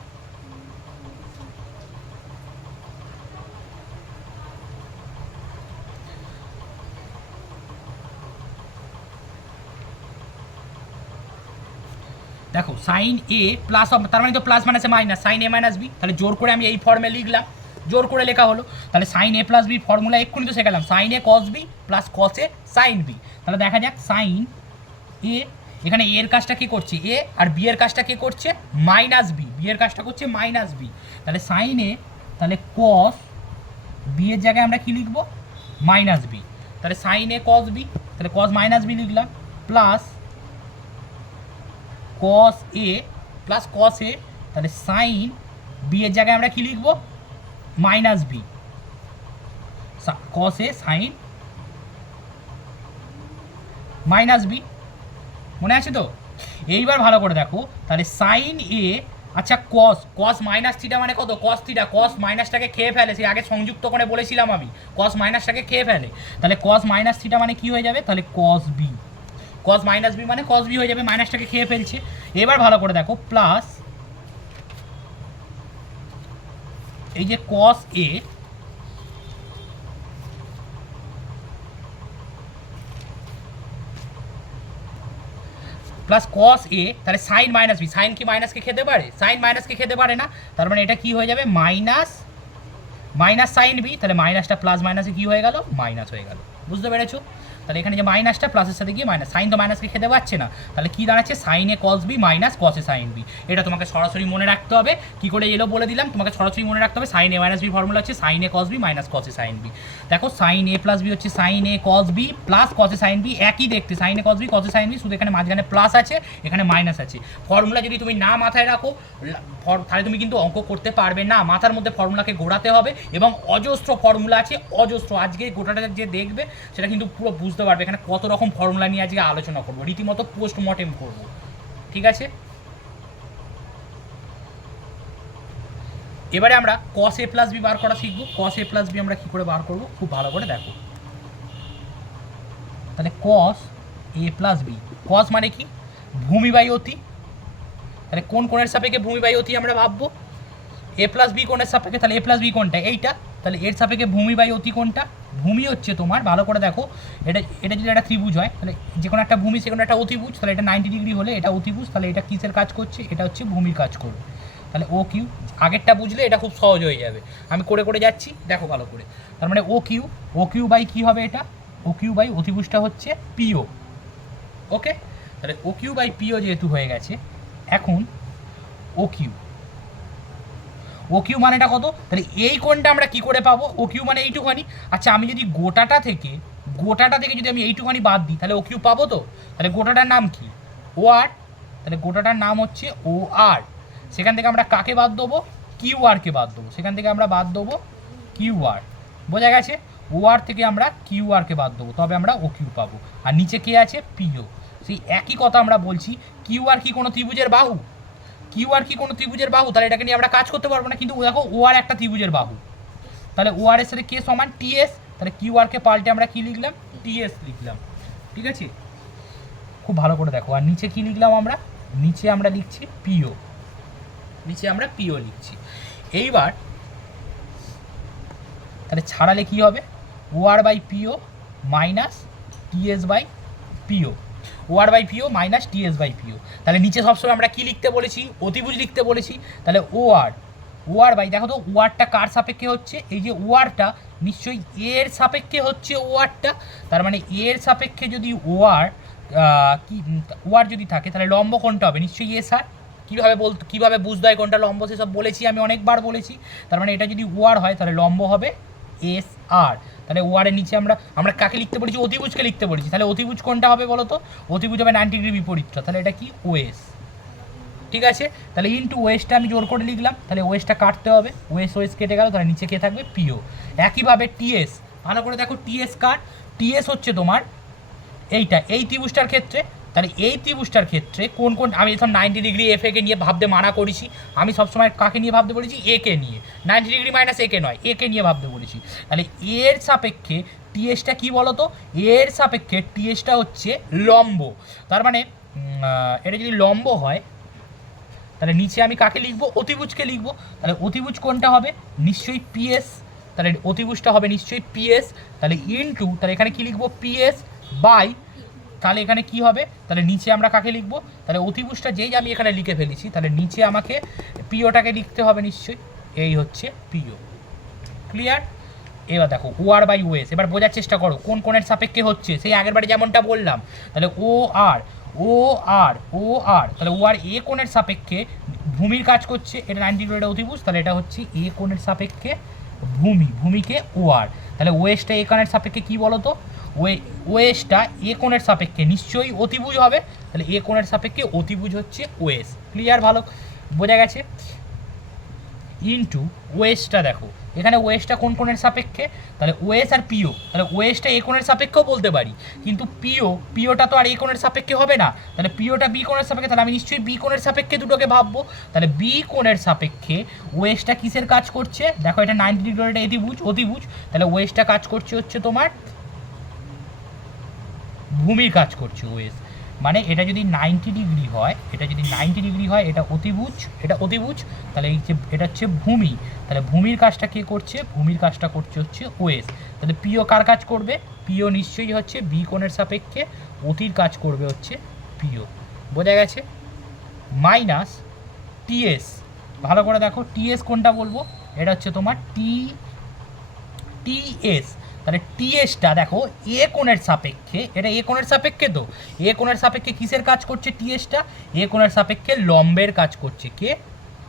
দেখো সাইন এ প্লাস, তার মানে তো প্লাস মাইনাসে minus, sine A minus B, তাহলে জোর করে আমি এই ফর্মে লিখলাম, জোর করে লেখা হলো। তাহলে sine A plus B formula এক্ষুনি তো শেখালাম, sign A cos B plus cos A sine B. তাহলে দেখা যাক সাইন এ, এখানে এর কাজটা কে করছে এ, আর বি এর কাজটা কে করছে মাইনাস বি, বি এর কাজটা করছে মাইনাস বি। তাহলে সাইন এ, তাহলে কস বি এর জায়গায় আমরা কি লিখবো মাইনাস বি, তাহলে সাইন এ কস বি, তাহলে কস মাইনাস বি লিখলাম, plus cos A plus cos এ, তাহলে সাইন বি এর জায়গায় আমরা কি লিখবো minus B, cos A sign minus B, মনে আছে তো? এইবার ভালো করে দেখো, তাহলে সাইন এ, আচ্ছা কস, কস মাইনাস থিটা মানে কত কস থিটা, কস মাইনাসটাকে খেয়ে ফেলে, সেই আগে সংযুক্ত করে বলেছিলাম আমি, কস মাইনাসটাকে খেয়ে ফেলে, তাহলে কস মাইনাস থিটা মানে কি হয়ে যাবে, তাহলে cos B, cos minus B মানে কস বি হয়ে যাবে, মাইনাসটাকে খেয়ে ফেলছে। এবার ভালো করে দেখো, প্লাস এই যে কস এ প্লাস কস এ, তাহলে সাইন মাইনাস বি, সাইন কি মাইনাসকে খেতে পারে, সাইন মাইনাসকে খেতে পারে না, তার মানে এটা কি হয়ে যাবে মাইনাস মাইনাস সাইন বি, তাহলে মাইনাসটা প্লাস মাইনাসে কি হয়ে গেল মাইনাস হয়ে গেল, বুঝতে পেরেছো? তাহলে এখানে যে মাইনাসটা প্লাসের সাথে গিয়ে মাইনাস, সাইন তো মাইনাসকে খেতে পারছে না, তাহলে কি দাঁড়াচ্ছে sign A cos B minus cos A sine B. এটা তোমাকে সরাসরি মনে রাখতে হবে, কি করে এলো বলে দিলাম, তোমাকে সরাসরি মনে রাখতে হবে sign A minus B formula হচ্ছে sine A cos B minus cos A sine B. দেখো সাইন এ প্লাস বি হচ্ছে sine A cos B plus cos A sine B, একই দেখতে sign A cos B cos A sine B, শুধু এখানে মাঝখানে প্লাস আছে এখানে মাইনাস আছে। ফর্মুলা যদি তুমি না মাথায় রাখো তাহলে তুমি কিন্তু অঙ্ক করতে পারবে না, মাথার মধ্যে ফর্মুলাকে ঘোরাতে হবে, এবং অজস্র ফর্মুলা আছে অজস্র, আজকে গোটাটা যে দেখবে সেটা কিন্তু পুরো বুঝতে পারবে এখানে কত রকম ফর্মুলা নিয়ে আজকে আলোচনা করবো, রীতিমতো পোস্টমর্টেম করবো, ঠিক আছে? এবারে আমরা কস এ প্লাস বি বার করা শিখবো। কস এ প্লাস বি আমরা কি করে বার করবো খুব ভালো করে দেখো, তাহলে কস এ প্লাস বি, কস মানে কি ভূমি বাই অতি, তাহলে কোন কোণের সাপেক্ষে ভূমি বাই অতি আমরা ভাববো, এ প্লাস বি কোণের সাপেক্ষে, তাহলে এ প্লাস বি কোণটা এইটা, তাহলে এর সাপেক্ষে ভূমি বাই অতি কোণটা, ভূমি হচ্ছে তোমার ভালো করে দেখো, এটা এটা যদি একটা ত্রিভুজ হয় তাহলে যে কোনো একটা ভূমি সে কোনো একটা অতিভুজ, তাহলে এটা 90 ডিগ্রি হলে এটা অতিভুজ, তাহলে এটা কিসের কাজ করছে, এটা হচ্ছে ভূমির কাজ করবে। তাহলে ও কিউ, আগেরটা বুঝলে এটা খুব সহজ হয়ে যাবে, আমি করে করে যাচ্ছি দেখো ভালো করে। তার মানে ও কিউ বাই কী হবে, এটা ও কিউ বাই অতিভুজটা হচ্ছে পিও, ওকে? তাহলে ও কিউ বাই পিও যেহেতু হয়ে গেছে, এখন ও কিউ, ও কিউ মানেটা কত, তাহলে এই কোণটা আমরা কি করে পাবো, ও কিউ মানে এইটুখানি, আচ্ছা আমি যদি গোটাটা থেকে যদি আমি এইটুখানি বাদ দিই তাহলে ও কিউ পাবো তো, তাহলে গোটাটার নাম কি ও আর, তাহলে গোটাটার নাম হচ্ছে ও আর, সেখান থেকে আমরা কাকে বাদ দেবো কিউ আরকে বাদ দেবো, সেখান থেকে আমরা বাদ দেবো কিউ আর, বোঝা গেছে? ও আর থেকে আমরা কিউ আরকে বাদ দেবো, তবে আমরা ও কিউ পাবো, আর নিচে কে আছে পিও, সেই একই কথা আমরা বলছি, কিউ আর কি কোনো ত্রিভুজের বাহু, কিউ আর কি কোনো ত্রিভুজের বাহু, তাহলে এটাকে নিয়ে আমরা কাজ করতে পারবো না, কিন্তু দেখো ও আর একটা ত্রিভুজের বাহু, তাহলে ও আর এর সাথে কে সমান টিএস, তাহলে কিউ আরকে পাল্টে আমরা কি লিখলাম টিএস লিখলাম, ঠিক আছে? খুব ভালো করে দেখো, আর নিচে কি লিখলাম আমরা, নিচে আমরা লিখছি পিও, নিচে আমরা পিও লিখছি। এইবার তাহলে ছাড়ালে কি হবে, O R by PO minus TS by PO, O R by PO minus TS by PO, তাহলে নিচে সবসময় আমরা কি লিখতে বলেছি অতিভুজ লিখতে বলেছি, তাহলে ও আর বাই, দেখো তো ও আরটা কার সাপেক্ষে হচ্ছে, এই যে ও আরটা নিশ্চয়ই এর সাপেক্ষে হচ্ছে ও আরটা, তার মানে এর সাপেক্ষে যদি ও আর কি ও আর যদি থাকে তাহলে লম্ব কোনটা হবে নিশ্চয়ই এস আর, কীভাবে বুঝতে হয় কোনটা লম্ব সেসব বলেছি আমি অনেকবার বলেছি, তার মানে এটা যদি ও আর হয় তাহলে লম্ব হবে এস আর, তাহলে ও আরের নিচে আমরা কাকে লিখতে বলেছি অতিভুজকে লিখতে বলেছি, তাহলে অতিভুজ কোনটা হবে বলো তো, অতিভুজ হবে 90 ডিগ্রি বিপরীতটা, তাহলে এটা কি ওএস, ঠিক আছে? তাহলে ইন্টু ওএসটা আমি জোর করে লিখলাম, তাহলে ওএসটা কাটতে হবে, ওএস কেটে গেল, তাহলে নিচে কে থাকবে পিও। একইভাবে টিএস, ভালো করে দেখো টিএস কার, টিএস হচ্ছে তোমার এইটা এই ত্রিভুজটার ক্ষেত্রে, তাহলে এই ত্রিভুজটার ক্ষেত্রে কোন আমি এখন 90 ডিগ্রি এফ একে নিয়ে ভাবতে মানা করেছি, আমি সবসময় কাকে নিয়ে ভাবতে বলেছি একে নিয়ে, 90 ডিগ্রি মাইনাস একে নয় একে নিয়ে ভাবতে বলেছি, তাহলে এর সাপেক্ষে টিএসটা কী বলো তো, এর সাপেক্ষে টিএসটা হচ্ছে লম্ব, তার মানে এটা যদি লম্ব হয় তাহলে নিচে আমি কাকে লিখবো অতিভুজকে লিখবো, তাহলে অতিভুজ কোনটা হবে নিশ্চয়ই পিএস, তাহলে অতিভুজটা হবে নিশ্চয়ই পিএস, তাহলে ইনটু তাহলে এখানে কি লিখবো পিএস বাই তাহলে এখানে কি হবে, তাহলে নিচে আমরা কাকে লিখবো, তাহলে অতিভুজটা যেই আমি এখানে লিখে ফেলেছি, তাহলে নিচে আমাকে পিওটাকে লিখতে হবে নিশ্চয়ই, এই হচ্ছে পিও। ক্লিয়ার? এবার দেখো ওআর বাই ওএস, এবার বোঝার চেষ্টা করো কোন কোণের সাপেক্ষে হচ্ছে, সেই আগের বারে যেমনটা বললাম। তাহলে ও আর তাহলে ও আর এ কোণের সাপেক্ষে ভূমির কাজ করছে, এটা 90 ডিগ্রি, এটা অতিভুজ, তাহলে এটা হচ্ছে এ কোণের সাপেক্ষে ভূমিকে ও আর। তাহলে ওএসটা এ কোণের সাপেক্ষে কী বলো তো, ওএসটা এ কোণের সাপেক্ষে নিশ্চয়ই অতিভুজ হবে, তাহলে এ কোণের সাপেক্ষে অতিভুজ হচ্ছে ওএস। ক্লিয়ার? ভালো বোঝা গেছে। ইনটু ওএসটা দেখো এখানে ওএসটা কোন কোণের সাপেক্ষে, তাহলে ওএস আর পিও, তাহলে ওএসটা এ কোণের সাপেক্ষেও বলতে পারি, কিন্তু পিওটা তো আর এ কোণের সাপেক্ষে হবে না, তাহলে পিওটা বি কোণের সাপেক্ষে, তাহলে আমি নিশ্চয়ই বি কোণের সাপেক্ষে দুটোকে ভাববো। তাহলে বি কোণের সাপেক্ষে ওএসটা কিসের কাজ করছে, দেখো এটা 90 ডিগ্রি, এটা অতিভুজ, তাহলে ওএসটা কাজ করছে হচ্ছে তোমার ভূমির কাজ করছে ওএস, মানে এটা যদি 90 ডিগ্রি হয়, এটা অতিভুজ, তাহলে এই যে এটা হচ্ছে ভূমি, তাহলে ভূমির কাজটা কে করছে, ভূমির কাজটা করছে হচ্ছে ওএস। তাহলে পিও কার কাজ করবে, পিও নিশ্চয়ই হচ্ছে বি কোণের সাপেক্ষে অতির কাজ করবে হচ্ছে পিও। বোঝা গেছে? মাইনাস টিএস, ভালো করে দেখো টিএস কোনটা বলবো, এটা হচ্ছে তোমার টিএস। তাহলে টিএসটা দেখো এ কোণের সাপেক্ষে, এটা এ কোণের সাপেক্ষে, তো এ কোণের সাপেক্ষে কিসের কাজ করছে টিএসটা, এ কোণের সাপেক্ষে লম্বের কাজ করছে কে,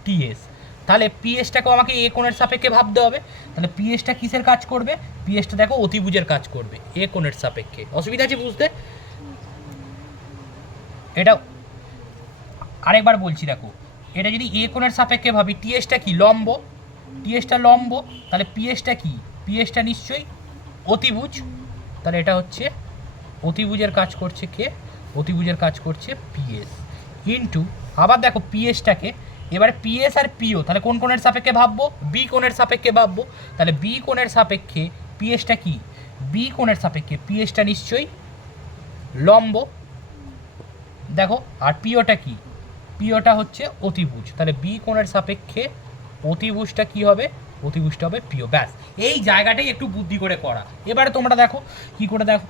টিএস। তাহলে পিএসটাকেও আমাকে এ কোণের সাপেক্ষে ভাবতে হবে, তাহলে পিএসটা কিসের কাজ করবে, পিএসটা দেখো অতিভুজের কাজ করবে এ কোণের সাপেক্ষে। অসুবিধা আছে বুঝতে? এটা আরেকবার বলছি দেখো, এটা যদি এ কোণের সাপেক্ষে ভাবি, টিএসটা কি লম্ব, তাহলে পিএসটা কি, পিএসটা নিশ্চয়ই অতিভুজ, তাহলে এটা হচ্ছে অতিভুজের কাজ করছে কে, অতিভুজের কাজ করছে পিএস। ইনটু আবার দেখো পিএসটাকে, এবারে পিএস আর পিও তাহলে কোন কোণের সাপেক্ষে ভাববো, বি কোণের সাপেক্ষে ভাববো, তাহলে বি কোণের সাপেক্ষে পিএসটা কি, বি কোণের সাপেক্ষে পিএসটা নিশ্চয়ই লম্ব, দেখো, আর পিওটা কি, পিওটা হচ্ছে অতিভুজ, তাহলে বি কোণের সাপেক্ষে অতিভুজটা কি হবে, অতিভুজটা হবে পিও। ব্যাস, এই জায়গাটাই একটু বুদ্ধি করে করা। এবারে তোমরা দেখো কি করে, দেখো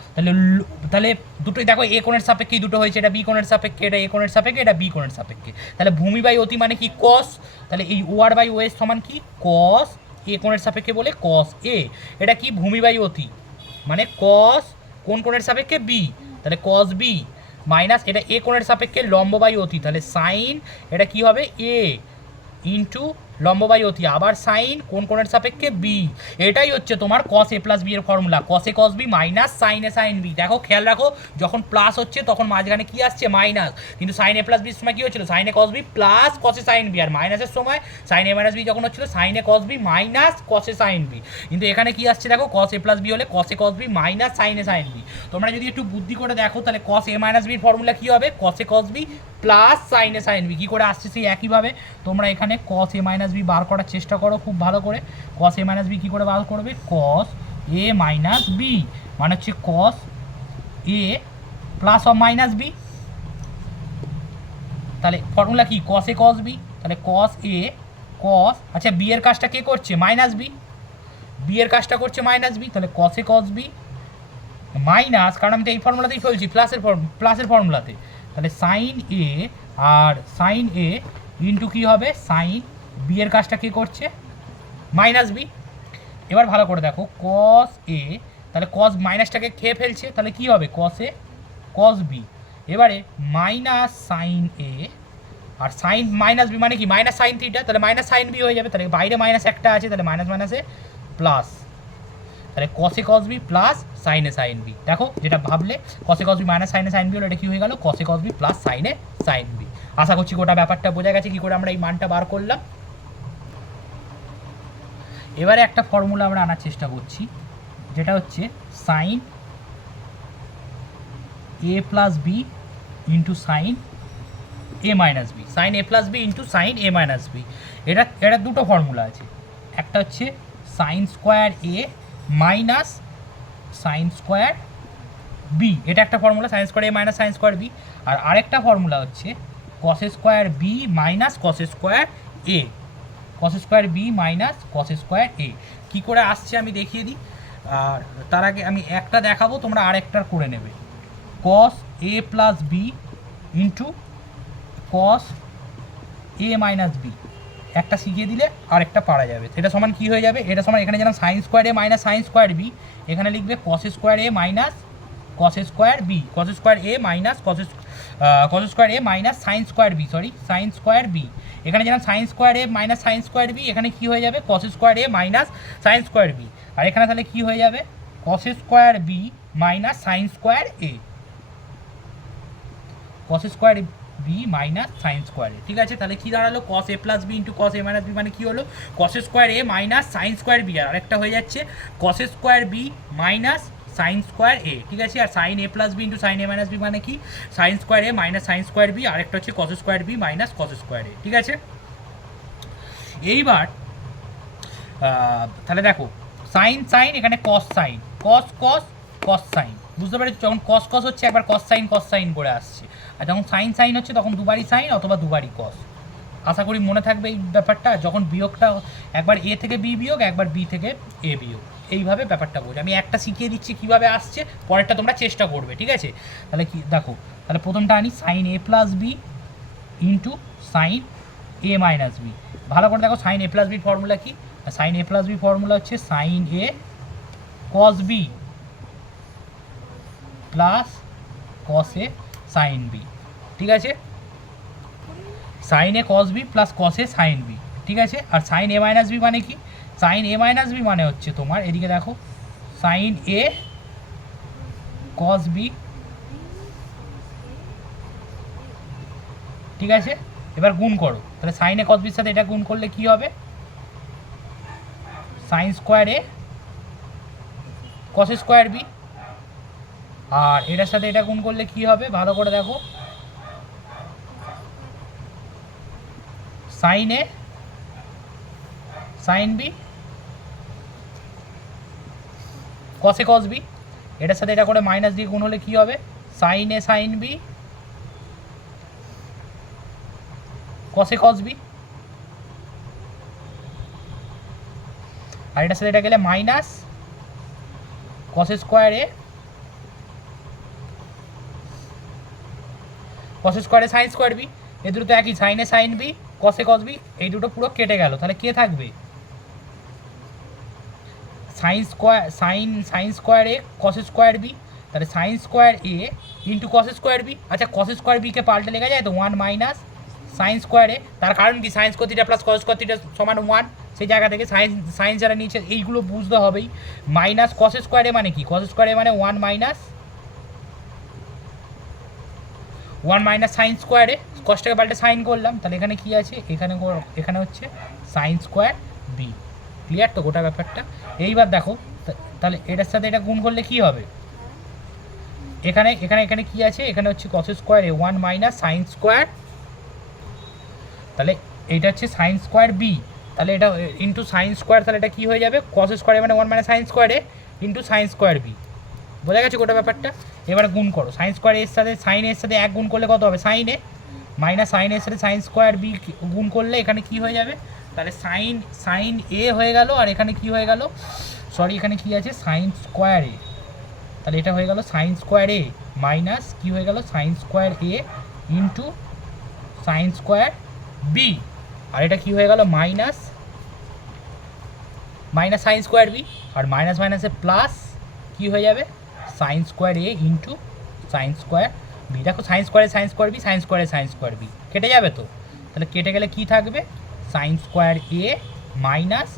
তাহলে দুটোই দেখো এ কোণের সাপেক্ষেই দুটো হয়েছে, এটা বি কোণের সাপেক্ষে, এটা এ কোণের সাপেক্ষে, এটা বি কোণের সাপেক্ষে, তাহলে ভূমি বাই অতি মানে কি কস, তাহলে এই ও আর বাই ও এস সমান কি কস এ কোণের সাপেক্ষে বলে কস এ, এটা কি ভূমি বাই অতি মানে কস কোন কোণের সাপেক্ষে বি, তাহলে কস বি, মাইনাস এটা এ কোণের সাপেক্ষে লম্ব বাই অতি, তাহলে সাইন এটা কি হবে এ ইন্টু লম্ব বাই অতি, আবার সাইন কোন কোণের সাপেক্ষে বি, এটাই হচ্ছে তোমার কস এ প্লাস বি এর formula, cos A cos B minus sine A sine B. দেখো খেয়াল রাখো, যখন প্লাস হচ্ছে তখন মাঝখানে কি আসছে মাইনাস, কিন্তু সাইন এ প্লাস বির সময় কি হচ্ছিল, sign A cos B plus cos A sine B, আর মাইনাসের সময় সাইন এ মাইনাস বি যখন হচ্ছিল sign A cos B minus cos A sine B, কিন্তু এখানে কি আসছে দেখো কস এ প্লাস বি হলে কস A cos B minus sine A sine B. তোমরা যদি একটু বুদ্ধি করে দেখো তাহলে কস এ মাইনাস বির ফর্মুলা কি হবে, cos A cos B plus sine A sine B, কী করে আসছে সেই একইভাবে তোমরা এখানে কস এ মাইনাস বি বার করার চেষ্টা করো খুব ভালো করে। কস এ মাইনাস বি কী করে বার করবে, কস এ মাইনাস বি মানে হচ্ছে কস A plus of minus B, তাহলে ফর্মুলা কি কস এ কস বি, তাহলে কস এ কস, আচ্ছা বি এর কাজটা কে করছে মাইনাস বি, বি এর কাজটা করছে মাইনাস বি, তাহলে cos A cos B minus, কারণ আমি তো এই ফর্মুলাতেই ফেলছি প্লাসের ফর্মুলাতে, তাহলে সাইন এ আর সাইন এ ইন্টু কী হবে সাইন বি এর কাজটা কে করছে মাইনাস বি। এবার ভালো করে দেখো কস এ, তাহলে কস মাইনাসটাকে খেয়ে ফেলছে, তাহলে কি হবে কস এ কস বি, এবারে মাইনাস সাইন এ আর সাইন মাইনাস বি মানে কি মাইনাস সাইন থিটা, তাহলে মাইনাস সাইন বি হয়ে যাবে, তাহলে বাইরে মাইনাস একটা আছে, তাহলে মাইনাস মাইনাসে প্লাস, তাহলে কসে কস বি প্লাস সাইনে সাইন বি। দেখো যেটা ভাবলে কসে কস বি মাইনাস সাইনে সাইন বি হলো, এটা কি হয়ে গেল কসে কস বি প্লাস সাইনে সাইন বি। আশা করছি গোটা ব্যাপারটা বোঝা গেছে কী করে আমরা এই মানটা বার করলাম। এবারে একটা ফর্মুলা আমরা আনার চেষ্টা করছি, যেটা হচ্ছে sine A plus B into sine A minus B, sine A plus B into sine A minus B. এটা দুটো ফর্মুলা আছে, একটা হচ্ছে sine square A minus sine square B, এটা একটা formula sine square A minus sine square B, আর আরেকটা ফর্মুলা হচ্ছে cos square B minus cos square A, cos square B minus cos square A. কী করে আসছে আমি দেখিয়ে দিই, আর তার আগে আমি একটা দেখাবো তোমরা আরেকটার করে নেবে। কস এ এ plus B into cos A minus B, একটা শিখিয়ে দিলে আরেকটা পারা যাবে। এটা সমান কী হয়ে যাবে, এটা সমান এখানে যেন sine square A minus sine square B, এখানে লিখবে cos square A minus cos square B, cos square A minus cos square A minus sine square B, sorry sine square B, এখানে যেন sine square A minus sine square B, এখানে কী হয়ে যাবে cos square A minus sine square B, আর এখানে তাহলে কী হয়ে যাবে cos square B minus sine square A, cos square B minus sine square A. ঠিক আছে, তাহলে কী দাঁড়ালো cos A plus B into cos A minus B, মানে কী হলো cos square A minus sine square B, আর আরেকটা হয়ে যাচ্ছে cos square B minus sine square A. ঠিক আছে, আর sine A plus B into sine A minus B মানে কি sine square A minus sine square B, আরেকটা হচ্ছে cos square B minus cos square A. ঠিক আছে, এইবার তাহলে দেখো সাইন সাইন, এখানে কস সাইন, কস কস কস সাইন, বুঝতে পারছি, যখন কস কস হচ্ছে একবার কস সাইন করে আসছে, আর যখন সাইন সাইন হচ্ছে তখন দুবারই সাইন অথবা দুবারই কস। আশা করি মনে থাকবে এই ব্যাপারটা, যখন বিয়োগটা একবার এ থেকে বি বিয়োগ, একবার বি থেকে এ বিয়োগ, এইভাবে ব্যাপারটা বোঝে। আমি একটা শিখিয়ে দিচ্ছি কীভাবে আসছে, পরেরটা তোমরা চেষ্টা করবে। ঠিক আছে, তাহলে কি দেখো, তাহলে প্রথমটা আনি sign A plus B into sine A minus B. ভালো করে দেখো সাইন এ প্লাস বির ফর্মুলা কি, sine A plus B formula হচ্ছে sine A cos B plus cos A sine B. ঠিক আছে, sign A cos B plus cos A sine B. ঠিক আছে, আর সাইন এ মাইনাস বি মানে কি, সাইন এ মাইনাস বি মানে হচ্ছে তোমার এদিকে দেখো সাইন এ কস বি। ঠিক আছে, এবার গুণ করো, তাহলে সাইন এ কস বির সাথে এটা গুণ করলে কি হবে sign square A cos square B, আর এটার সাথে এটা গুণ করলে কি হবে ভালো করে দেখো sign A sine B cos A cos B, এটার সাথে এটা করে মাইনাস দিয়ে গুণ হলে কি হবে sign A sine B cos A cos B, আর এটার সাথে এটা গেলে minus cos square A cos square A sign square B, এ দুটো তো একই sign A sine B cos A cos B, এই দুটো পুরো কেটে গেল, তাহলে কে থাকবে sign square A cos square B, তাহলে সাইন স্কোয়ার এ ইন্টু কস স্কোয়ার বি। আচ্ছা কস স্কোয়ার বিকে পাল্টে লেখা যায় তো 1 মাইনাস সাইন স্কোয়ার এ, তার কারণ কি sine square theta plus cos square theta সমান 1, সেই জায়গা থেকে সাইন যারা নিচে এইগুলো বুঝতে হবেই। মাইনাস কস স্কোয়ার এ মানে কি, কস স্কোয়ার এ মানে 1 মাইনাস সাইন স্কোয়ার এ, কসটাকে পাল্টে সাইন করলাম, তাহলে এখানে কি আছে এখানে হচ্ছে সাইন স্কোয়ার বি। ক্লিয়ার তো গোটা ব্যাপারটা। এইবার দেখো তাহলে এটার সাথে এটা গুণ করলে কি হবে, এখানে এখানে এখানে কি আছে, এখানে হচ্ছে কস স্কোয়ার এ 1 মাইনাস সাইন স্কোয়ার, তাহলে এইটা হচ্ছে সাইন স্কোয়ার বি, তাহলে এটা ইন্টু সাইন স্কোয়ার, তাহলে এটা কী হয়ে যাবে কস স্কোয়ার মানে 1 মাইনাস সাইন স্কোয়ার এ ইন্টু সাইন স্কোয়ার বি। বোঝা গেছে গোটা ব্যাপারটা। এবার গুণ করো সাইন স্কোয়ার এর সাথে সাইন এর সাথে 1 গুণ করলে কত হবে সাইন এ, মাইনাস সাইন এর সাথে সাইন স্কোয়ার বি গুণ করলে এখানে কি হয়ে যাবে, তাহলে সাইন এ হয়ে গেল, আর এখানে কি হয়ে গেল সরি এখানে কি আছে সাইন স্কোয়ার এ, তাহলে এটা হয়ে গেল সাইন স্কোয়ার এ মাইনাস কি হয়ে গেল সাইন স্কোয়ার এ ইন্টু সাইন স্কোয়ার বি, আর এটা কি হয়ে গেল মাইনাস সাইন স্কোয়ার বি, আর মাইনাস মাইনাসে প্লাস কি হয়ে যাবে সাইন স্কোয়ার এ ইন্টু সাইন স্কোয়ার বি। দেখো সাইন স্কোয়ারে সাইন স্কোয়ার বি, সাইন স্কোয়ারে সাইন স্কোয়ার বি কেটে যাবে তো, তাহলে কেটে গেলে কি থাকবে sign square A minus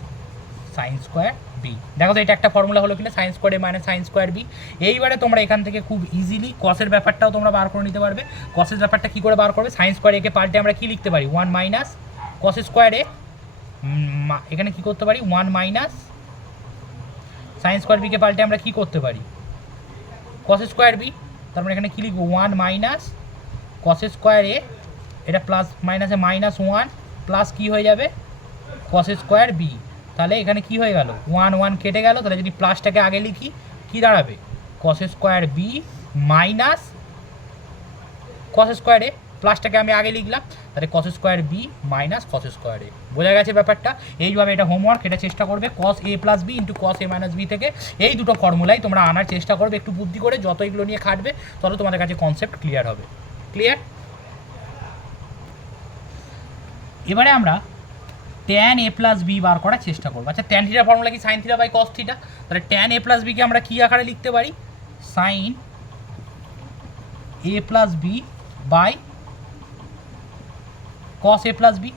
sine square B. দেখো তো এটা একটা ফর্মুলা হলো কিনা sign square A minus sine square B. এইবারে তোমরা এখান থেকে খুব ইজিলি কসের ব্যাপারটাও তোমরা বার করে নিতে পারবে। কসের ব্যাপারটা কী করে বার করবে, সাইন স্কোয়ার একে পাল্টে আমরা কী লিখতে পারি 1 মাইনাস কস স্কোয়ার এ, এখানে কী করতে পারি 1 মাইনাস সাইন স্কোয়ার বিকে পাল্টে আমরা কী করতে পারি কস স্কোয়ার বি, তারপরে এখানে কী লিখবো 1 মাইনাস কস স্কোয়ার এ, এটা প্লাস মাইনাসে মাইনাস 1 প্লাস কী হয়ে যাবে কস স্কোয়ার বি, তাহলে এখানে কি হয়ে গেল 1 1 কেটে গেল, তাহলে যদি প্লাসটাকে আগে লিখি কি দাঁড়াবে cos square B minus cos square A, প্লাসটাকে আমি আগে লিখলাম, তাহলে cos square B minus cos square A. বোঝা গেছে ব্যাপারটা? এইভাবে এটা হোমওয়ার্ক, এটা চেষ্টা করবে cos A plus B into cos A minus B থেকে এই দুটো ফর্মুলাই তোমরা আনার চেষ্টা করবে একটু বুদ্ধি করে। যত এগুলো নিয়ে খাটবে তত তোমাদের কাছে কনসেপ্ট ক্লিয়ার হবে। ক্লিয়ার? এবারে আমরা ট্যান এ প্লাস বি বার করার চেষ্টা করবো। আচ্ছা, ট্যান থিটার ফর্মুলা কি sine theta by cos theta? তাহলে ট্যান এ প্লাস বিকে আমরা কী আকারে লিখতে পারি? Sine A plus B by cos A plus B,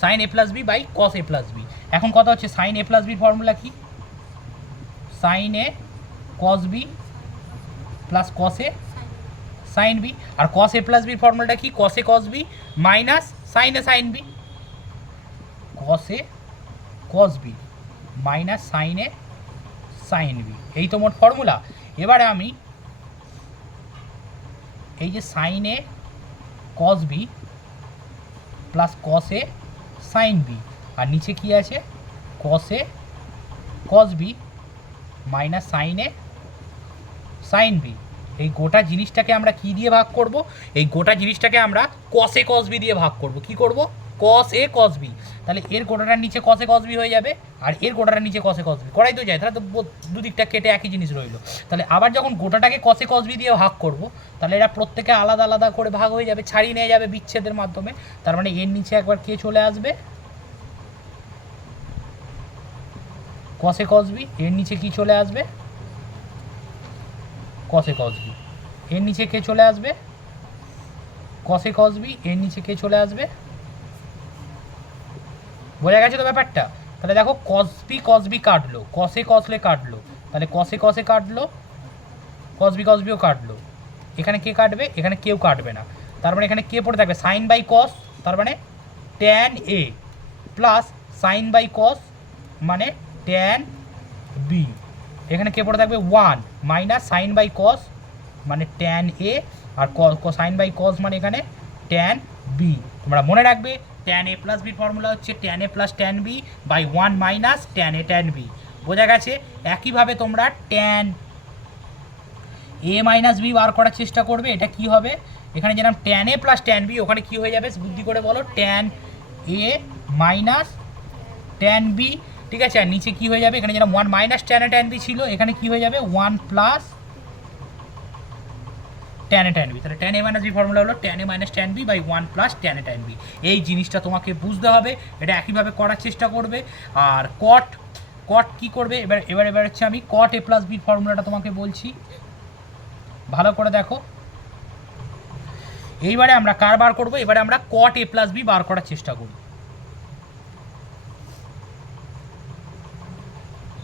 sine A plus B by cos A plus B. এখন কথা হচ্ছে সাইন এ প্লাস বির ফর্মুলা কি? Sine A cos B plus cos A sine B. আর কস এ প্লাস বির ফর্মুলাটা কি? কস A cos B minus sine A sine B. Cos A cos B minus sine A sine B, এই তো মোট ফর্মুলা। এবারে আমি এই যে sign A cos B plus cos A sine B, আর নিচে কি আছে? কস A cos B minus sine A sine B. এই গোটা জিনিসটাকে আমরা কি দিয়ে ভাগ করব? এই গোটা জিনিসটাকে আমরা কস এ কস বি দিয়ে ভাগ করব। কি করব? কস এ কস বি। তাহলে এর গোটাটার নিচে কস এ কস বি হয়ে যাবে, আর এর গোটাটার নিচে কস এ কস বি করাই তো যায়। তাহলে তো দুদিকটা কেটে একই জিনিস রইলো। তাহলে আবার যখন গোটাটাকে কস এ কস বি দিয়ে ভাগ করব, তাহলে এরা প্রত্যেকে আলাদা আলাদা করে ভাগ হয়ে যাবে, ছাড়িয়ে নিয়ে যাবে বিচ্ছেদের মাধ্যমে। তার মানে এর নিচে একবার কে চলে আসবে? কস এ কস বি। এর নিচে কি চলে আসবে? কস এ কস বি। এর নিচে কে চলে আসবে? কস এ কস বি। এর নিচে কে চলে আসবে? বোঝা গেছে তো ব্যাপারটা? তাহলে দেখো কস বি কাটলো, কসে কসলে কাটলো, তাহলে কসে কসে কাটলো, কস বিও কাটলো। এখানে কে কাটবে? এখানে কেউ কাটবে না। তার মানে এখানে কে পড়ে থাকবে? সাইন বাই কস, তার মানে tan A plus sine by cos মানে ট্যান বি। এখানে কে পড়ে থাকবে? 1 মাইনাস সাইন বাই কস মানে ট্যান এ, আর সাইন বাই কস মানে এখানে ট্যান বি। তোমরা মনে রাখবে ট্যান এ প্লাস বির ফর্মুলা হচ্ছে tan A plus tan B by 1 minus tan A tan B. বোঝা গেছে? একইভাবে তোমরা ট্যান এ মাইনাস বি বার করার চেষ্টা করবে। এটা কি হবে? এখানে যেরকম tan A plus tan B, ওখানে কি হয়ে যাবে বুদ্ধি করে বলো? Tan A minus tan B. ঠিক আছে? আর নিচে কি হয়ে যাবে? এখানে যেরকম 1 minus tan A tan B ছিল, এখানে কি হয়ে যাবে? 1 plus tan A tan B. তাহলে tan A minus B formula হলো tan A minus tan B by 1 plus tan A tan B. এই জিনিসটা তোমাকে বুঝতে হবে, এটা একইভাবে করার চেষ্টা করবে। আর কট কি করবে? এবার হচ্ছে আমি কট এ প্লাস বির ফর্মুলাটা তোমাকে বলছি, ভালো করে দেখো। এইবারে আমরা কার বার করবো? এবারে আমরা কট এ প্লাস বি বার করার চেষ্টা করব।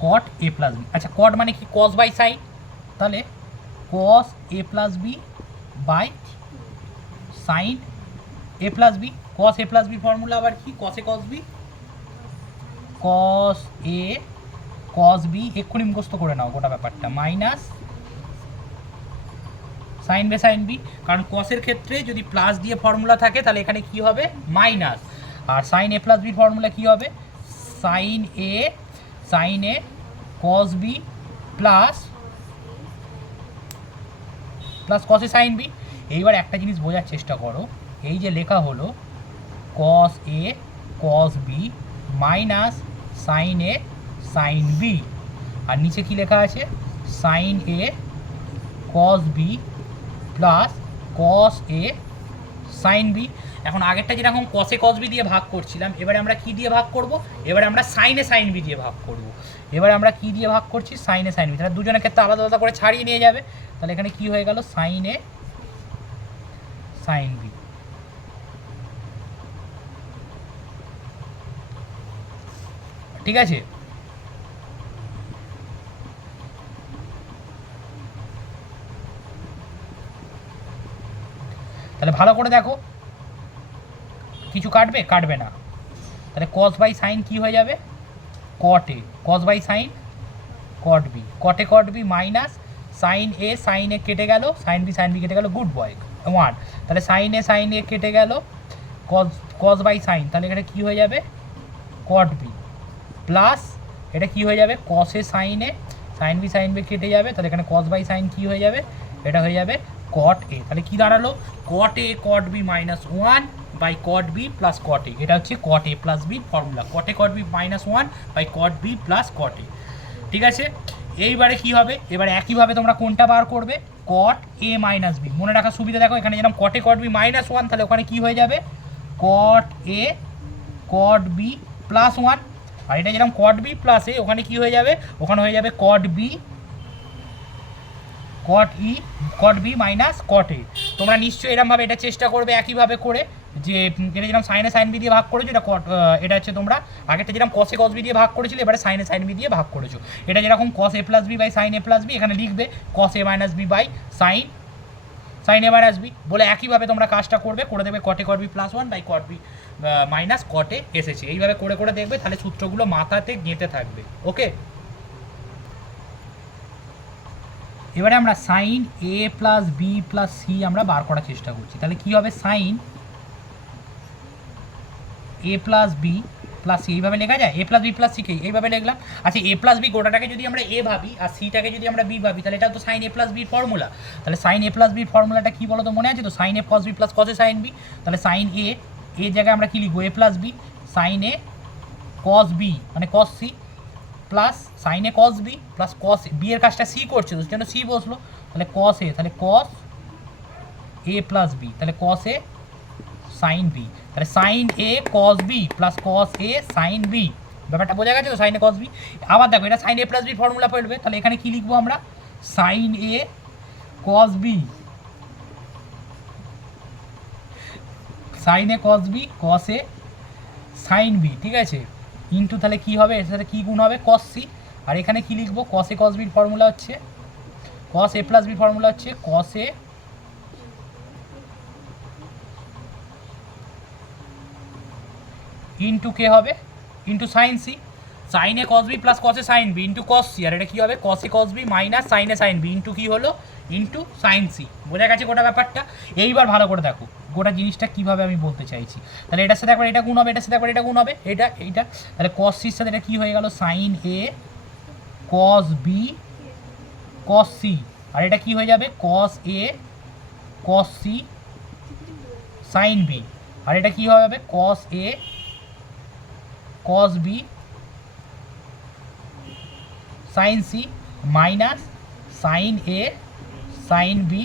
Cot A plus B. আচ্ছা, কট মানে কি? Cos by sine. তাহলে cos A plus B by sine A plus B. Cos A plus B formula আবার কি? কস A cos B, cos A cos B, এক্ষুনি মুখস্থ করে নাও গোটা ব্যাপারটা, মাইনাস সাইন বে সাইন বি। কারণ কসের ক্ষেত্রে যদি প্লাস দিয়ে ফর্মুলা থাকে তাহলে এখানে কি হবে? Minus. R sine A plus বির ফর্মুলা কি হবে? Sign A cos B plus cos A sine B. এইবার একটা জিনিস বোঝার চেষ্টা করো, এই যে লেখা হলো কস A cos B minus sine A sine B, আর নিচে কি লেখা আছে? Sign A cos B plus cos A sine B. এখন আগেরটা যেরকম কসে কস বি দিয়ে ভাগ করছিলাম, এবারে আমরা কি দিয়ে ভাগ করব? এবারে আমরা সাইন এ সাইন বি দিয়ে ভাগ করব। এবারে আমরা কি দিয়ে ভাগ করছি? Sign A sine B. তাহলে দুজনের ক্ষেত্রে আলাদা আলাদা করে ছাড়িয়ে নিয়ে যাবে। তাহলে এখানে কি হয়ে গেল? Sine A sine B. ঠিক আছে? তাহলে ভালো করে দেখো, কিছু কাটবে? কাটবে না। তাহলে কস বাই সাইন কি হয়ে যাবে? Cot A. Cos by sine cot B. Cot B minus sine A কেটে গেল, সাইন বি কেটে গেল, গুড বয় 1। তাহলে সাইন এ কেটে গেল, কস বাই সাইন, তাহলে এখানে কী হয়ে যাবে? কট বি প্লাস এটা কি হয়ে যাবে? কস এ সাইন বি কেটে যাবে, তাহলে এখানে কস বাই সাইন কী হয়ে যাবে? এটা হয়ে যাবে কট এ, তাহলে কি দাঁড়ালো cot A cot B minus one by cot B plus cot A, এটা হচ্ছে cot A plus B formula, cot A cot B minus one by cot B plus cot A. ঠিক আছে, এইবারে কি হবে, এবারে একইভাবে তোমরা কোনটা বার করবে, কট এ মাইনাস বি। মনে রাখার সুবিধা দেখো, এখানে যেরকম কট A cot B minus one, তাহলে ওখানে কি হয়ে যাবে cot A cot B plus one, আর এটা যেরকম কট বি প্লাস এ, ওখানে কি হয়ে যাবে, ওখানে হয়ে যাবে কট বি কট ই কট বি মাইনাস কট এ। তোমরা নিশ্চয়ই এরকমভাবে এটা চেষ্টা করবে একইভাবে করে, যে এটা যেরকম সাইনে সাইন বি দিয়ে ভাগ করেছো, এটা এটা হচ্ছে তোমরা আগেরটা যেরকম কসে কস বি দিয়ে ভাগ করেছিলে, এবারে সাইনে সাইন বি দিয়ে ভাগ করেছো। এটা যেরকম cos A plus B by sine A plus B, এখানে লিখবে cos A minus B by sine A minus B বলে একইভাবে তোমরা কাজটা করবে, করে দেবে cot A cot B plus one by cot B minus cot A এসেছে। এইভাবে করে করে দেখবে, তাহলে সূত্রগুলো মাথাতে গেঁথে থাকবে। ওকে, এবারে আমরা sign A plus B plus C আমরা বার করার চেষ্টা করছি। তাহলে কি হবে, sign A plus B plus C, এইভাবে লেখা যায়, এ প্লাস বি প্লাস সিকে এইভাবে লিখলাম। আচ্ছা, এ প্লাস বি গোটাটাকে যদি আমরা এ ভাবি আর সিটাকে যদি আমরা বি ভাবি, তাহলে এটা তো সাইন এ প্লাস বির ফর্মুলা। তাহলে সাইন এ প্লাস বির ফর্মুলাটা কী বলো তো, মনে আছে তো, sine A cos B plus cos A sine B. তাহলে সাইন এ এর জায়গায় আমরা কী লিখবো, A plus B, sine A cos B মানে cos C plus sine A cos B plus cos B এর কাজটা সি করছে, তো জন্য সি বসলো। তাহলে কস এ, তাহলে কস এ প্লাস বি, তাহলে কস এ সাইন বি, তাহলে sine A cos B plus cos A sine B. ব্যাপারটা বোঝা গেছে তো, সাইন এ কস বি। আবার দেখো, এটা sign A plus B formula পড়বে, তাহলে এখানে কি লিখবো আমরা, sign A cos B, sine A cos B cos A sine B, ঠিক আছে, ইন্টু তাহলে কী হবে, এর সাথে কী গুণ হবে, কস সি। আর এখানে কী লিখবো, কস এ কস বির ফর্মুলা হচ্ছে, কস এ প্লাস বির ফর্মুলা হচ্ছে কস এ ইন্টু কে হবে, into sine C, sine A cos B plus cos A sine B into cos C, আর এটা কী হবে, cos A cos B minus sine A sine B into কী হলো, ইন্টু সাইন সি। বোঝা গেছে গোটা ব্যাপারটা। এইবার ভালো করে দেখো গোটা জিনিসটা কীভাবে আমি বলতে চাইছি। তাহলে এটার সাথে একবার এটা গুণ হবে, এটার সাথে একবার এটা গুণ হবে, এইটা তাহলে কস সির সাথে এটা কী হয়ে গেল, sine A cos B cos C, আর এটা কী হয়ে যাবে, cos A cos C sine B, আর এটা কী হবে, cos A cos B sine C minus sine A sine B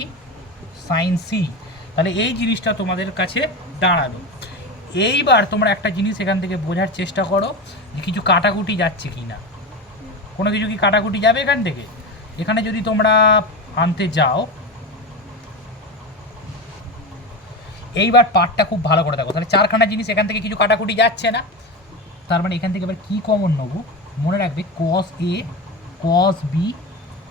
sine C. তাহলে এই জিনিসটা তোমাদের কাছে দাঁড়ালো। এইবার তোমরা একটা জিনিস এখান থেকে বোঝার চেষ্টা করো যে কিছু কাটাকুটি যাচ্ছে কি না, কোনো কিছু কি কাটাকুটি যাবে এখান থেকে। এখানে যদি তোমরা আনতে যাও, এইবার পার্টটা খুব ভালো করে দেখো, তাহলে চারখানা জিনিস এখান থেকে কিছু কাটাকুটি যাচ্ছে না, তার মানে এখান থেকে এবার কী কমন নেবো, মনে রাখবে cos A cos B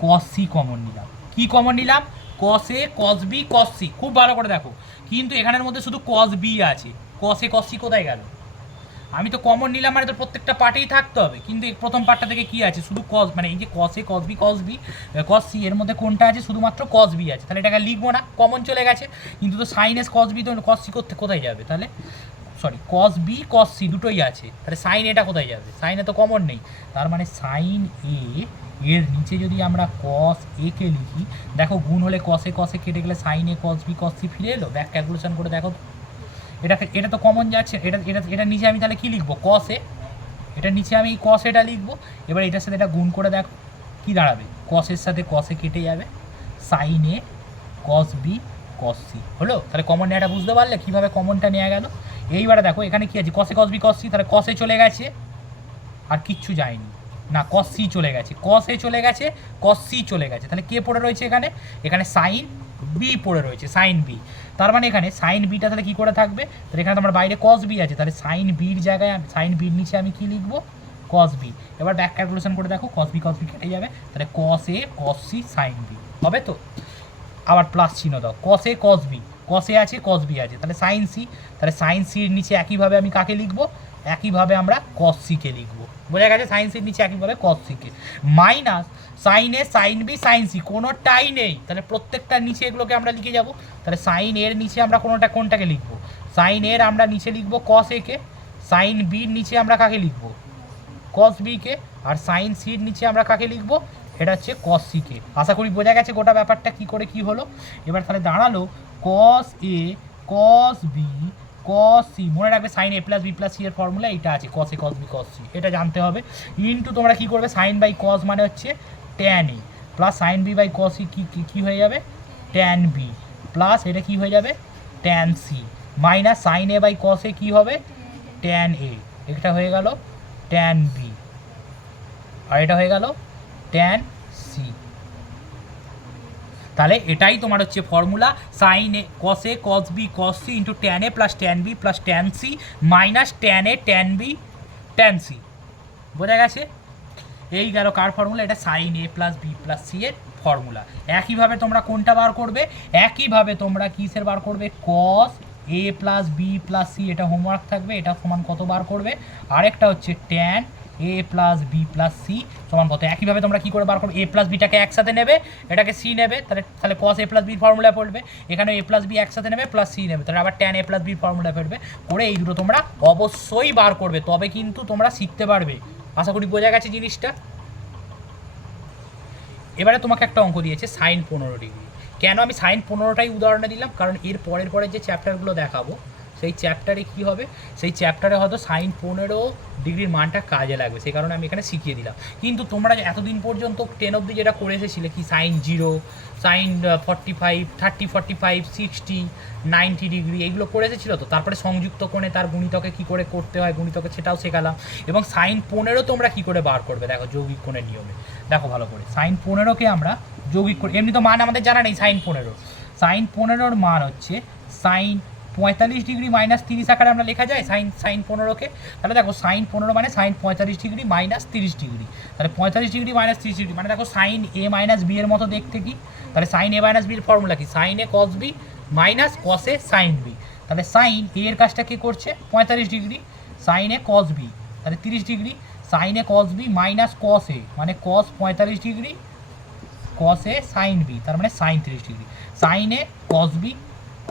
cos C common নিলাম। কী কমন নিলাম, কস A cos B cos C, খুব ভালো করে দেখো। কিন্তু এখানের মধ্যে শুধু কস বি আছে, কস এ কস সি কোথায় গেল, আমি তো কমন নিলাম, মানে তো প্রত্যেকটা পার্টেই থাকতে হবে, কিন্তু এই প্রথম পার্টটা থেকে কী আছে, শুধু কস, মানে এই যে কস A cos B cos C, এর মধ্যে কোনটা আছে, শুধুমাত্র কস বি আছে, তাহলে এটাকে লিখবো না, কমন চলে গেছে। কিন্তু তো সাইন এস কস বি তো কস সি করতে কোথায় যাবে, তাহলে sorry cos B cos C দুটোই আছে, তাহলে সাইন এটা কোথায় যাবে, সাইনে তো কমন নেই, তার মানে সাইন এ এর নিচে যদি আমরা কস এ কে লিখি, দেখো গুণ হলে কসে কসে কেটে গেলে sign A cos B cos C ফিরে এলো, ব্যাক ক্যালকুলেশন করে দেখো, এটা তো কমন যাচ্ছে, এটা নিচে আমি তাহলে কী লিখবো, কস এ, এটার নিচে আমি কস এটা লিখবো। এবার এটার সাথে এটা গুণ করে দেখো কী দাঁড়াবে, কসের সাথে কসে কেটে যাবে, sign A cos B cos C হলো। তাহলে কমন নেওয়াটা বুঝতে পারলে কীভাবে কমনটা নেওয়া গেল। এইবারে দেখো এখানে কী আছে, কসে কস বি কস সি, তাহলে কসে চলে গেছে আর কিচ্ছু যায়নি, না কস সি চলে গেছে, কস এ চলে গেছে, কস সি চলে গেছে, তাহলে কে পড়ে রয়েছে এখানে, এখানে সাইন বি পড়ে রয়েছে, সাইন বি। তার মানে এখানে সাইন বিটা তাহলে কী করে থাকবে, তাহলে এখানে তোমার বাইরে কস বি আছে, তাহলে সাইন বির জায়গায় সাইন বির নিচে আমি কী লিখবো, কস বি। এবার ব্যাক ক্যালকুলেশন করে দেখো, কস বি কেটে যাবে, তাহলে cos A cos C sine B হবে তো। আবার প্লাস চিহ্ন দাও, কস এ কস বি, কস এ আছে কস বি আছে, তাহলে সাইন সি, তাহলে সাইন সির নিচে একইভাবে আমি কাকে লিখবো, একইভাবে আমরা কস সিকে লিখবো। বোঝা গেছে, সাইন সির নিচে একইভাবে কস সিকে, minus sine A sine B sine C, কোনোটাই নেই, তাহলে প্রত্যেকটার নিচে এগুলোকে আমরা লিখে যাব। তাহলে সাইন এর নিচে আমরা কোনটাকে লিখবো, সাইন এর আমরা নিচে লিখবো কস এ কে, সাইন বির নিচে আমরা কাকে লিখবো, কস বি কে, আর সাইন সির নিচে আমরা কাকে লিখবো, এটা হচ্ছে cos c কে। আশা করি বোঝা গেছে গোটা ব্যাপারটা কি করে কি হলো। এবার তাহলে দাঁড়ালো cos a cos b cos c, মনে রাখবে sine a plus B plus C এর ফর্মুলা এইটা আছে, cos a cos b cos c, এটা জানতে হবে। ইনটু তোমরা কি করবে, সাইন বাই cos মানে হচ্ছে tan a plus sine B by cos c কি হয়ে যাবে tan b প্লাস এটা কি হয়ে যাবে tan c minus sine a by cos a কি হবে tan a, এটা হয়ে গেল tan b আর এটা হয়ে গেল tan c। তাহলে এটাই তোমার হচ্ছে formula, sine A cos a cos b cos c into tan a plus tan b plus tan c minus tan a tan b tan c। বোঝা গেছে? এই গেল কার ফর্মুলা, এটা sine a plus B plus C এর ফর্মুলা। একইভাবে তোমরা কোনটা বার করবে, একইভাবে তোমরা কিসের বার করবে, cos a plus B plus C, এটা হোমওয়ার্ক থাকবে, এটা সমান কত বার করবে, আরেকটা হচ্ছে tan a plus B plus C সমান কত। একইভাবে তোমরা কি করে বার করবে, a প্লাস বিটাকে একসাথে নেবে, এটাকে সি নেবে, তাহলে cos a প্লাস বির ফর্মুলা পড়বে, এখানে a প্লাস বি একসাথে নেবে প্লাস সি নেবে, তাহলে আবার tan a প্লাস বির ফর্মুলা পড়বে, করে এই দুটো তোমরা অবশ্যই বার করবে, তবে কিন্তু তোমরা শিখতে পারবে। আশা করি বোঝা গেছে জিনিসটা। এবারে তোমাকে একটা অঙ্ক দিয়েছে সাইন 15 ডিগ্রি। কেন আমি সাইন 15টাই উদাহরণে দিলাম, কারণ এর পরের যে চ্যাপ্টারগুলো দেখাবো সেই চ্যাপ্টারে কি হবে, সেই চ্যাপ্টারে হয়তো সাইন 15 ডিগ্রির মানটা কাজে লাগবে, সেই কারণে আমি এখানে শিখিয়ে দিলাম। কিন্তু তোমরা এতদিন পর্যন্ত 10 অবধি যেটা করে এসেছিলে কি সাইন 0, সাইন 45, 30, 45, 60, 90 ডিগ্রি এইগুলো করে এসেছিলো তো, তারপরে সংযুক্ত কোণে তার গুণিতকে কি করে করতে হয়, গুণিতকে সেটাও শেখালাম। এবং সাইন 15 তোমরা কি করে বার করবে, দেখো যৌগিক কোণের নিয়মে দেখো ভালো করে। সাইন 15কে আমরা যৌগিক কোণ, এমনি তো মান আমাদের জানা নেই সাইন 15, সাইন 15 মান হচ্ছে সাইন 45 ডিগ্রি মাইনাস 30 আকারে আমরা লেখা যায় সাইন 15কে। তাহলে দেখো সাইন 15 মানে সাইন 45 ডিগ্রি মাইনাস 30 ডিগ্রি, তাহলে 45 ডিগ্রি মাইনাস 30 ডিগ্রি মানে দেখো সাইন এ মাইনাস বি এর মতো দেখতে কি, তাহলে সাইন এ মাইনাস বির ফর্মুলা কি, sine A cos B minus cos A sine B. তাহলে সাইন এ এর কাজটা কি করছে 45 degree, sign A cos B তাহলে 30 degree, sign A cos B minus কস এ মানে কস 45 degree cos A sine B, তার মানে sign 30 degree, sign A cos B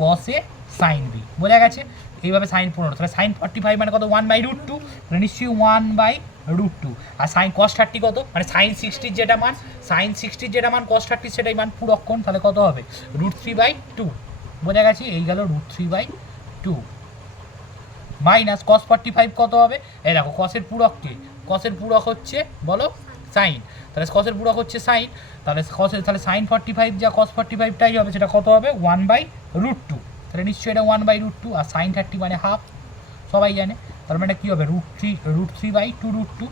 cos A sine B. বোঝা গেছে? এইভাবে সাইন 15, তাহলে সাইন 45 মানে কত 1/√2, তাহলে নিশ্চয়ই 1/√2। আর সাইন কস 30 কত, মানে সাইন 60 যেটা মান, সাইন 60 যেটা মান কস 30 সেটাই মান পুরক্ষণ, তাহলে কত হবে √3/2। বোঝা গেছে? এই গেল √3/2 মাইনাস কস 45 কত হবে, এই দেখো কসের পূরককে, কসের পূরক হচ্ছে বলো সাইন, তাহলে কসের পূরক হচ্ছে সাইন, তাহলে সাইন 45 যা কস 45টাই হবে, সেটা কত হবে 1/√2, তাহলে নিশ্চয়ই এটা 1/√2। আর সাইন 30 মানে হাফ, সবাই জানে, তার মানে কী হবে √3/2√2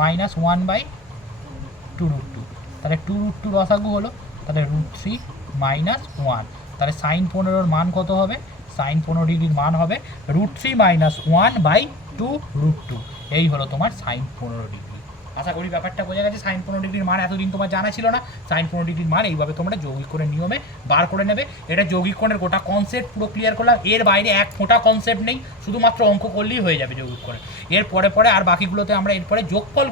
মাইনাস 1/2√2, তাহলে 2√2 রসাগু হলো, তাহলে √3 মাইনাস 1, তাহলে সাইন 15 মান কত হবে, সাইন 15 ডিগ্রির মান হবে √3 মাইনাস 1/2√2। এই হলো তোমার সাইন 15 ডিগ্রি। আশা করি ব্যাপারটা বোঝা গেছে। সাইন 15 ডিগ্রির মান এতদিন তোমার জানা ছিল না, সাইন 15 ডিগ্রির মান এইভাবে তোমরা যৌগিক কোণের নিয়মে বার করে নেবে। এটা যৌগিক কোণের গোটা কনসেপ্ট পুরো ক্লিয়ার করলাম, এর বাইরে এক ফোঁটা কনসেপ্ট নেই, শুধুমাত্র অঙ্ক করলেই হয়ে যাবে যৌগিক কোণের। এর পরে আর বাকিগুলোতে আমরা এরপরে যোগফল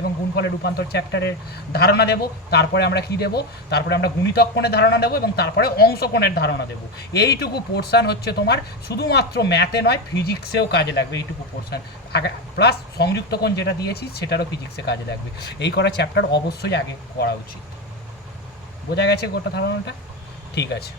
এবং গুণফলের রূপান্তর চ্যাপ্টারের ধারণা দেব, তারপরে আমরা কি দেব, তারপরে আমরা গুণিতক কোণের ধারণা দেবো এবং তারপরে অংশ কোণের ধারণা দেবো। এইটুকু পোর্শন হচ্ছে তোমার শুধুমাত্র ম্যাথে নয় ফিজিক্সেও কাজে লাগবে, এইটুকু পোর্শন প্লাস সংযুক্ত কোণ যেটা দিয়েছি সেটারও ফিজিক্সে কাজে লাগবে। এই করা চ্যাপ্টার অবশ্যই আগে করা উচিত। বোঝা গেছে গোটা ধারণাটা? ঠিক আছে।